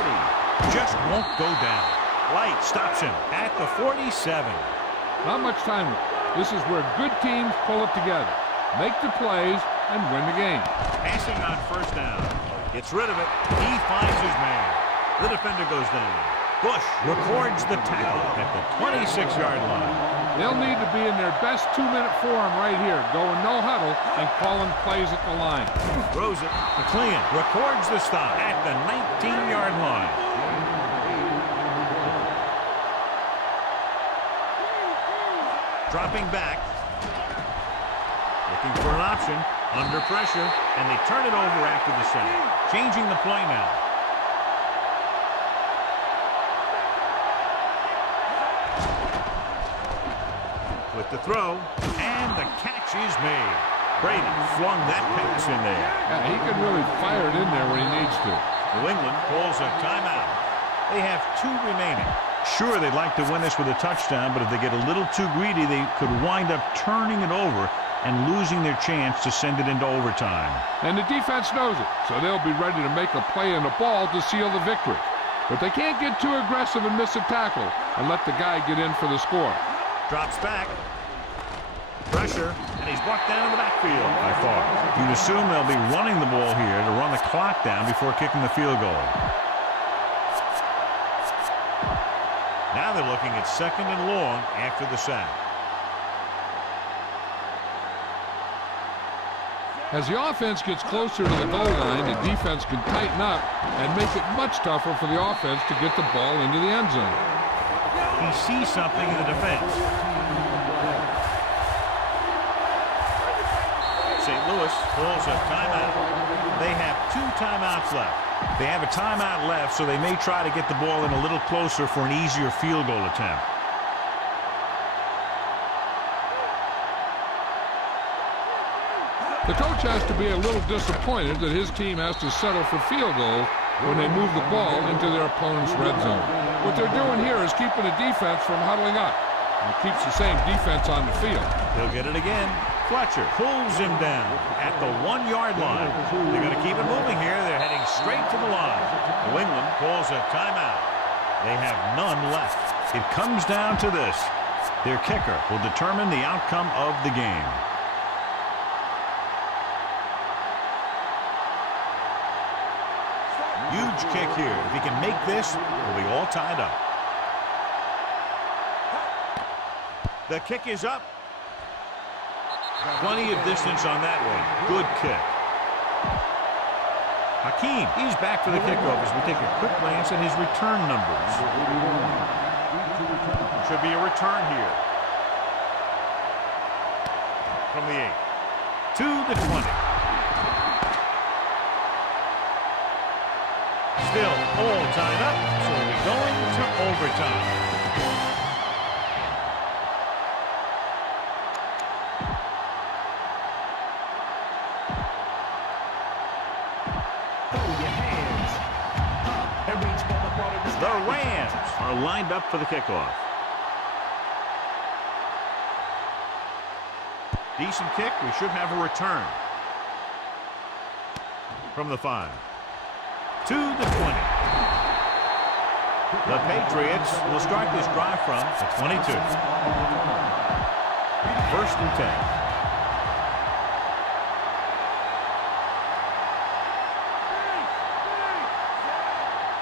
Just won't go down. Light stops him at the 47. Not much time left. This is where good teams pull it together, make the plays, and win the game. Passing on first down. Gets rid of it. He finds his man. The defender goes down. Bush records the tackle at the 26-yard line. They'll need to be in their best 2-minute form right here, going no huddle and calling plays at the line. Throws it. McLean records the stop at the 19-yard line. Dropping back. Looking for an option. Under pressure. And they turn it over after the sack. Changing the play now. With the throw, and the catch is made. Brady flung that pass in there. Yeah, he can really fire it in there when he needs to. New England calls a timeout. They have 2 remaining. Sure, they'd like to win this with a touchdown, but if they get a little too greedy, they could wind up turning it over and losing their chance to send it into overtime. And the defense knows it, so they'll be ready to make a play on the ball to seal the victory. But they can't get too aggressive and miss a tackle and let the guy get in for the score. Drops back. Pressure, and he's brought down in the backfield by far. You'd assume they'll be running the ball here to run the clock down before kicking the field goal. Now they're looking at 2nd and long after the sack. As the offense gets closer to the goal line, the defense can tighten up and make it much tougher for the offense to get the ball into the end zone. He sees something in the defense. St. Louis calls a timeout. They have 2 timeouts left. They have a timeout left, so they may try to get the ball in a little closer for an easier field goal attempt. The coach has to be a little disappointed that his team has to settle for field goals when they move the ball into their opponent's red zone. What they're doing here is keeping the defense from huddling up. And it keeps the same defense on the field. He'll get it again. Fletcher pulls him down at the 1-yard line. They're going to keep it moving here. They're heading straight to the line. New England calls a timeout. They have none left. It comes down to this. Their kicker will determine the outcome of the game. Huge kick here. If he can make this, we'll be all tied up. The kick is up. Plenty of distance on that one. Good kick. Hakeem, he's back for the kickoff as we take a quick glance at his return numbers. Should be a return here. From the 8 to the 20. Still all tied up, so we're going to overtime. The Rams are lined up for the kickoff. Decent kick. We should have a return. From the 5 to the 20. The Patriots will start this drive from the 22. First and 10.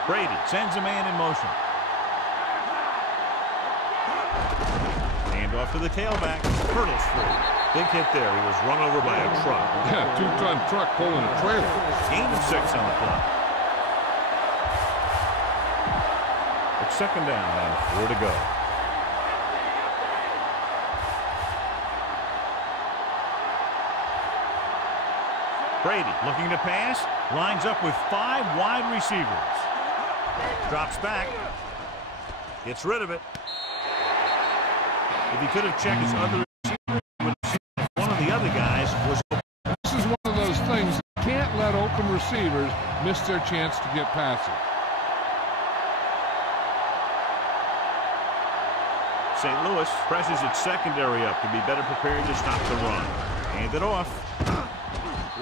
Brady sends a man in motion. Hand off to the tailback. Hurdles through. Big hit there. He was run over by a truck. Yeah, 2-ton truck pulling a trailer. Gain of 6 on the play. It's second down and 4 to go. Brady looking to pass. Lines up with 5 wide receivers. Drops back. Gets rid of it. If he could have checked his other receiver, one of the other guys was open. This is one of those things you can't let open receivers miss their chance to get passes. St. Louis presses its secondary up to be better prepared to stop the run. Hand it off.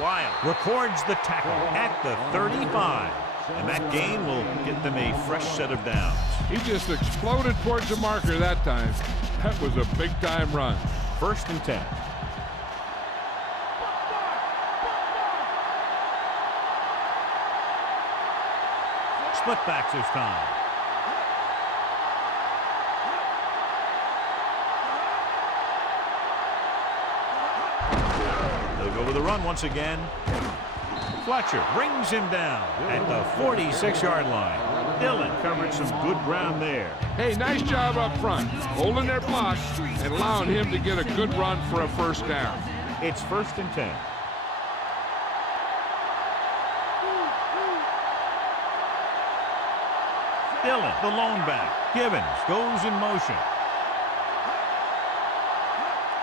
Wild records the tackle at the 35. And that gain will get them a fresh set of downs. He just exploded towards the marker that time. That was a big-time run. First and 10. Split backs this time. They'll go with the run once again. Fletcher brings him down at the 46-yard line. Dillon covered some good ground there. Hey, nice job up front, holding their block and allowing him to get a good run for a first down. It's first and 10. Dillon, the lone back. Givens goes in motion.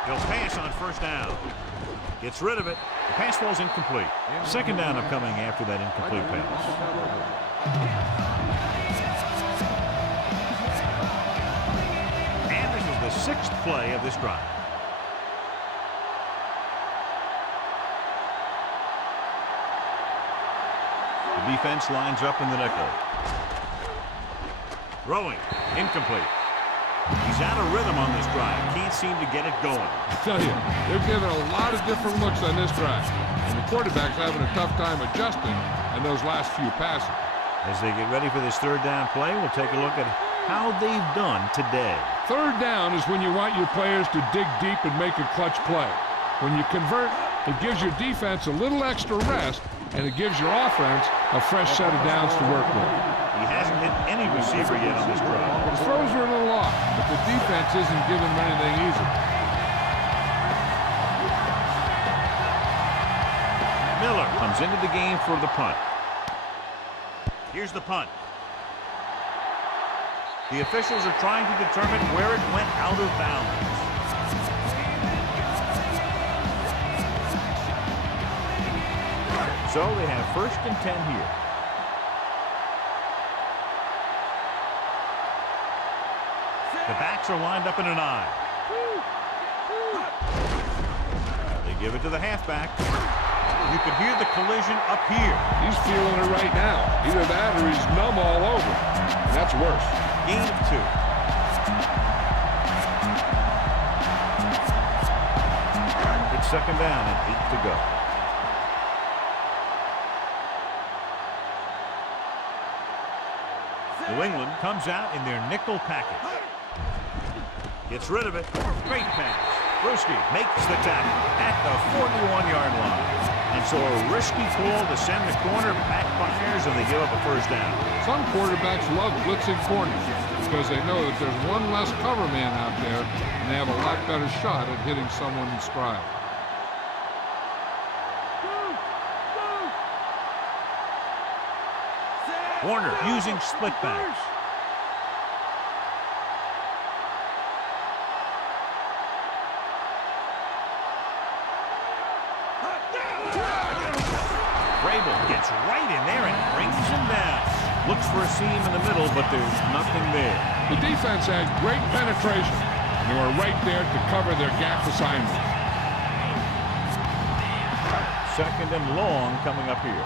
He'll pass on first down. Gets rid of it. The pass falls incomplete. Second down upcoming after that incomplete pass. And this is the 6th play of this drive. The defense lines up in the nickel. Throwing. Incomplete. He's out of rhythm on this drive. Can't seem to get it going. I tell you, they're giving a lot of different looks on this drive. And the quarterback's having a tough time adjusting on those last few passes. As they get ready for this third down play, we'll take a look at how they've done today. Third down is when you want your players to dig deep and make a clutch play. When you convert, it gives your defense a little extra rest, and it gives your offense a fresh set of downs to work with. He hasn't hit any receiver yet on this drive. His throws are a little off, but the defense isn't giving him anything easy. Miller comes into the game for the punt. Here's the punt. The officials are trying to determine where it went out of bounds. So they have first and 10 here. The backs are lined up in an I. They give it to the halfback. You can hear the collision up here. He's feeling it right now. Either that or he's numb all over. And that's worse. Gain of 2. It's second down and 8 to go. New England comes out in their nickel package. Gets rid of it. Great pass. Bruschi makes the tackle at the 41-yard line. And so a risky call to send the corner backfires, and they give up a first down. Some quarterbacks love blitzing corners because they know that there's one less cover man out there, and they have a lot better shot at hitting someone in stride. Warner using split backs. Gets right in there and brings him down. Looks for a seam in the middle, but there's nothing there. The defense had great penetration. They were right there to cover their gap assignment. Second and long coming up here.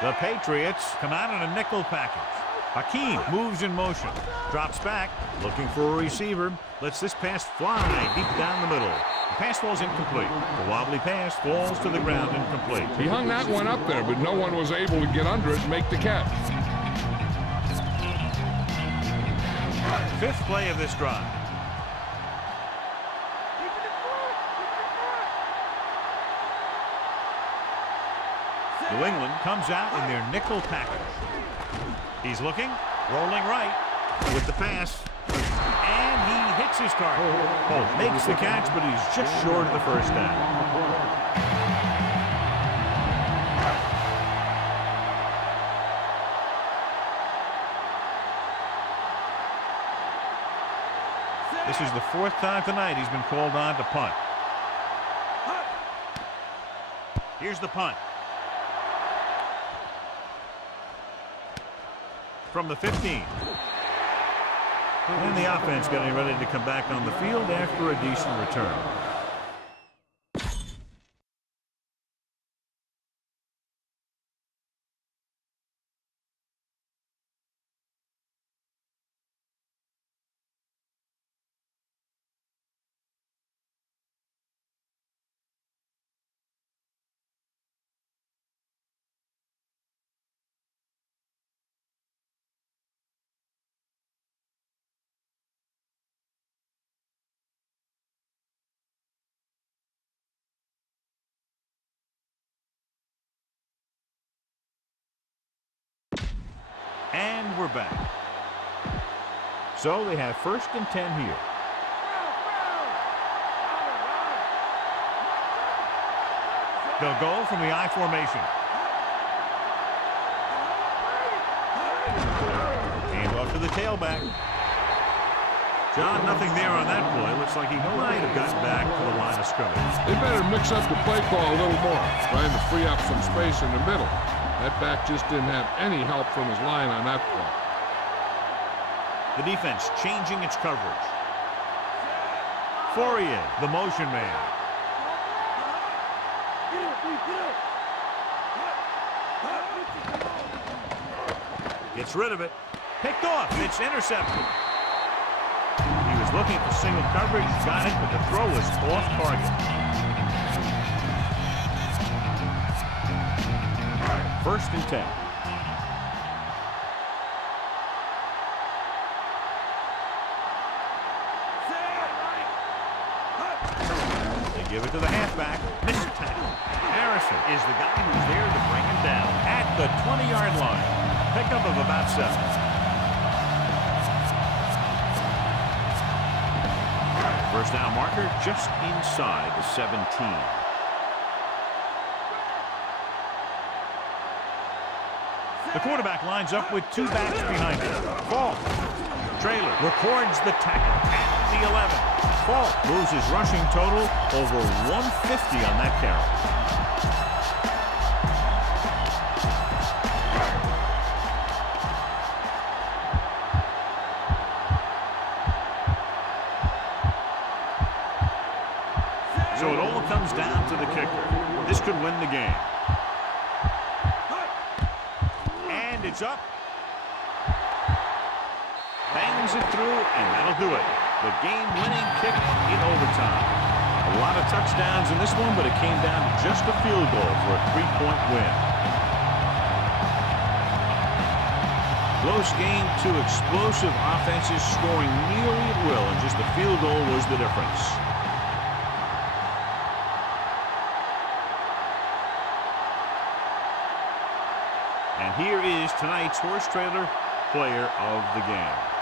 The Patriots come out in a nickel package. Hakeem moves in motion, drops back, looking for a receiver, lets this pass fly deep down the middle. The pass falls incomplete. The wobbly pass falls to the ground incomplete. He hung that one up there, but no one was able to get under it and make the catch. Fifth play of this drive. New England comes out in their nickel package. He's looking, rolling right with the pass, and he hits his target. Holt makes the catch, but he's just short of the first down. This is the fourth time tonight he's been called on to punt. Here's the punt. From the 15. And the offense getting ready to come back on the field after a decent return. And we're back. So they have 1st and 10 here. They'll go from the I formation. Hand off to the tailback. John, nothing there on that play. Looks like he might have gotten back to the line of scrimmage. They better mix up the play call a little more, trying to free up some space in the middle. That back just didn't have any help from his line on that play. The defense changing its coverage. Fourier, the motion man. Gets rid of it. Picked off. It's intercepted. He was looking for single coverage. Got it, but the throw was off target. 1st and 10. They give it to the halfback. Missed tackle. Harrison is the guy who's there to bring him down at the 20-yard line. Pickup of about 7. First down marker just inside the 17. The quarterback lines up with 2 backs behind him. Falk. Traylor records the tackle at the 11. Falk moves his rushing total over 150 on that carry. So it all comes down to the kicker. This could win the game. It's up. Bangs it through, and that'll do it. The game-winning kick in overtime. A lot of touchdowns in this one, but it came down to just a field goal for a 3-point win. Close game, two explosive offenses scoring nearly at will, and just the field goal was the difference. And here is tonight's horse trailer player of the game.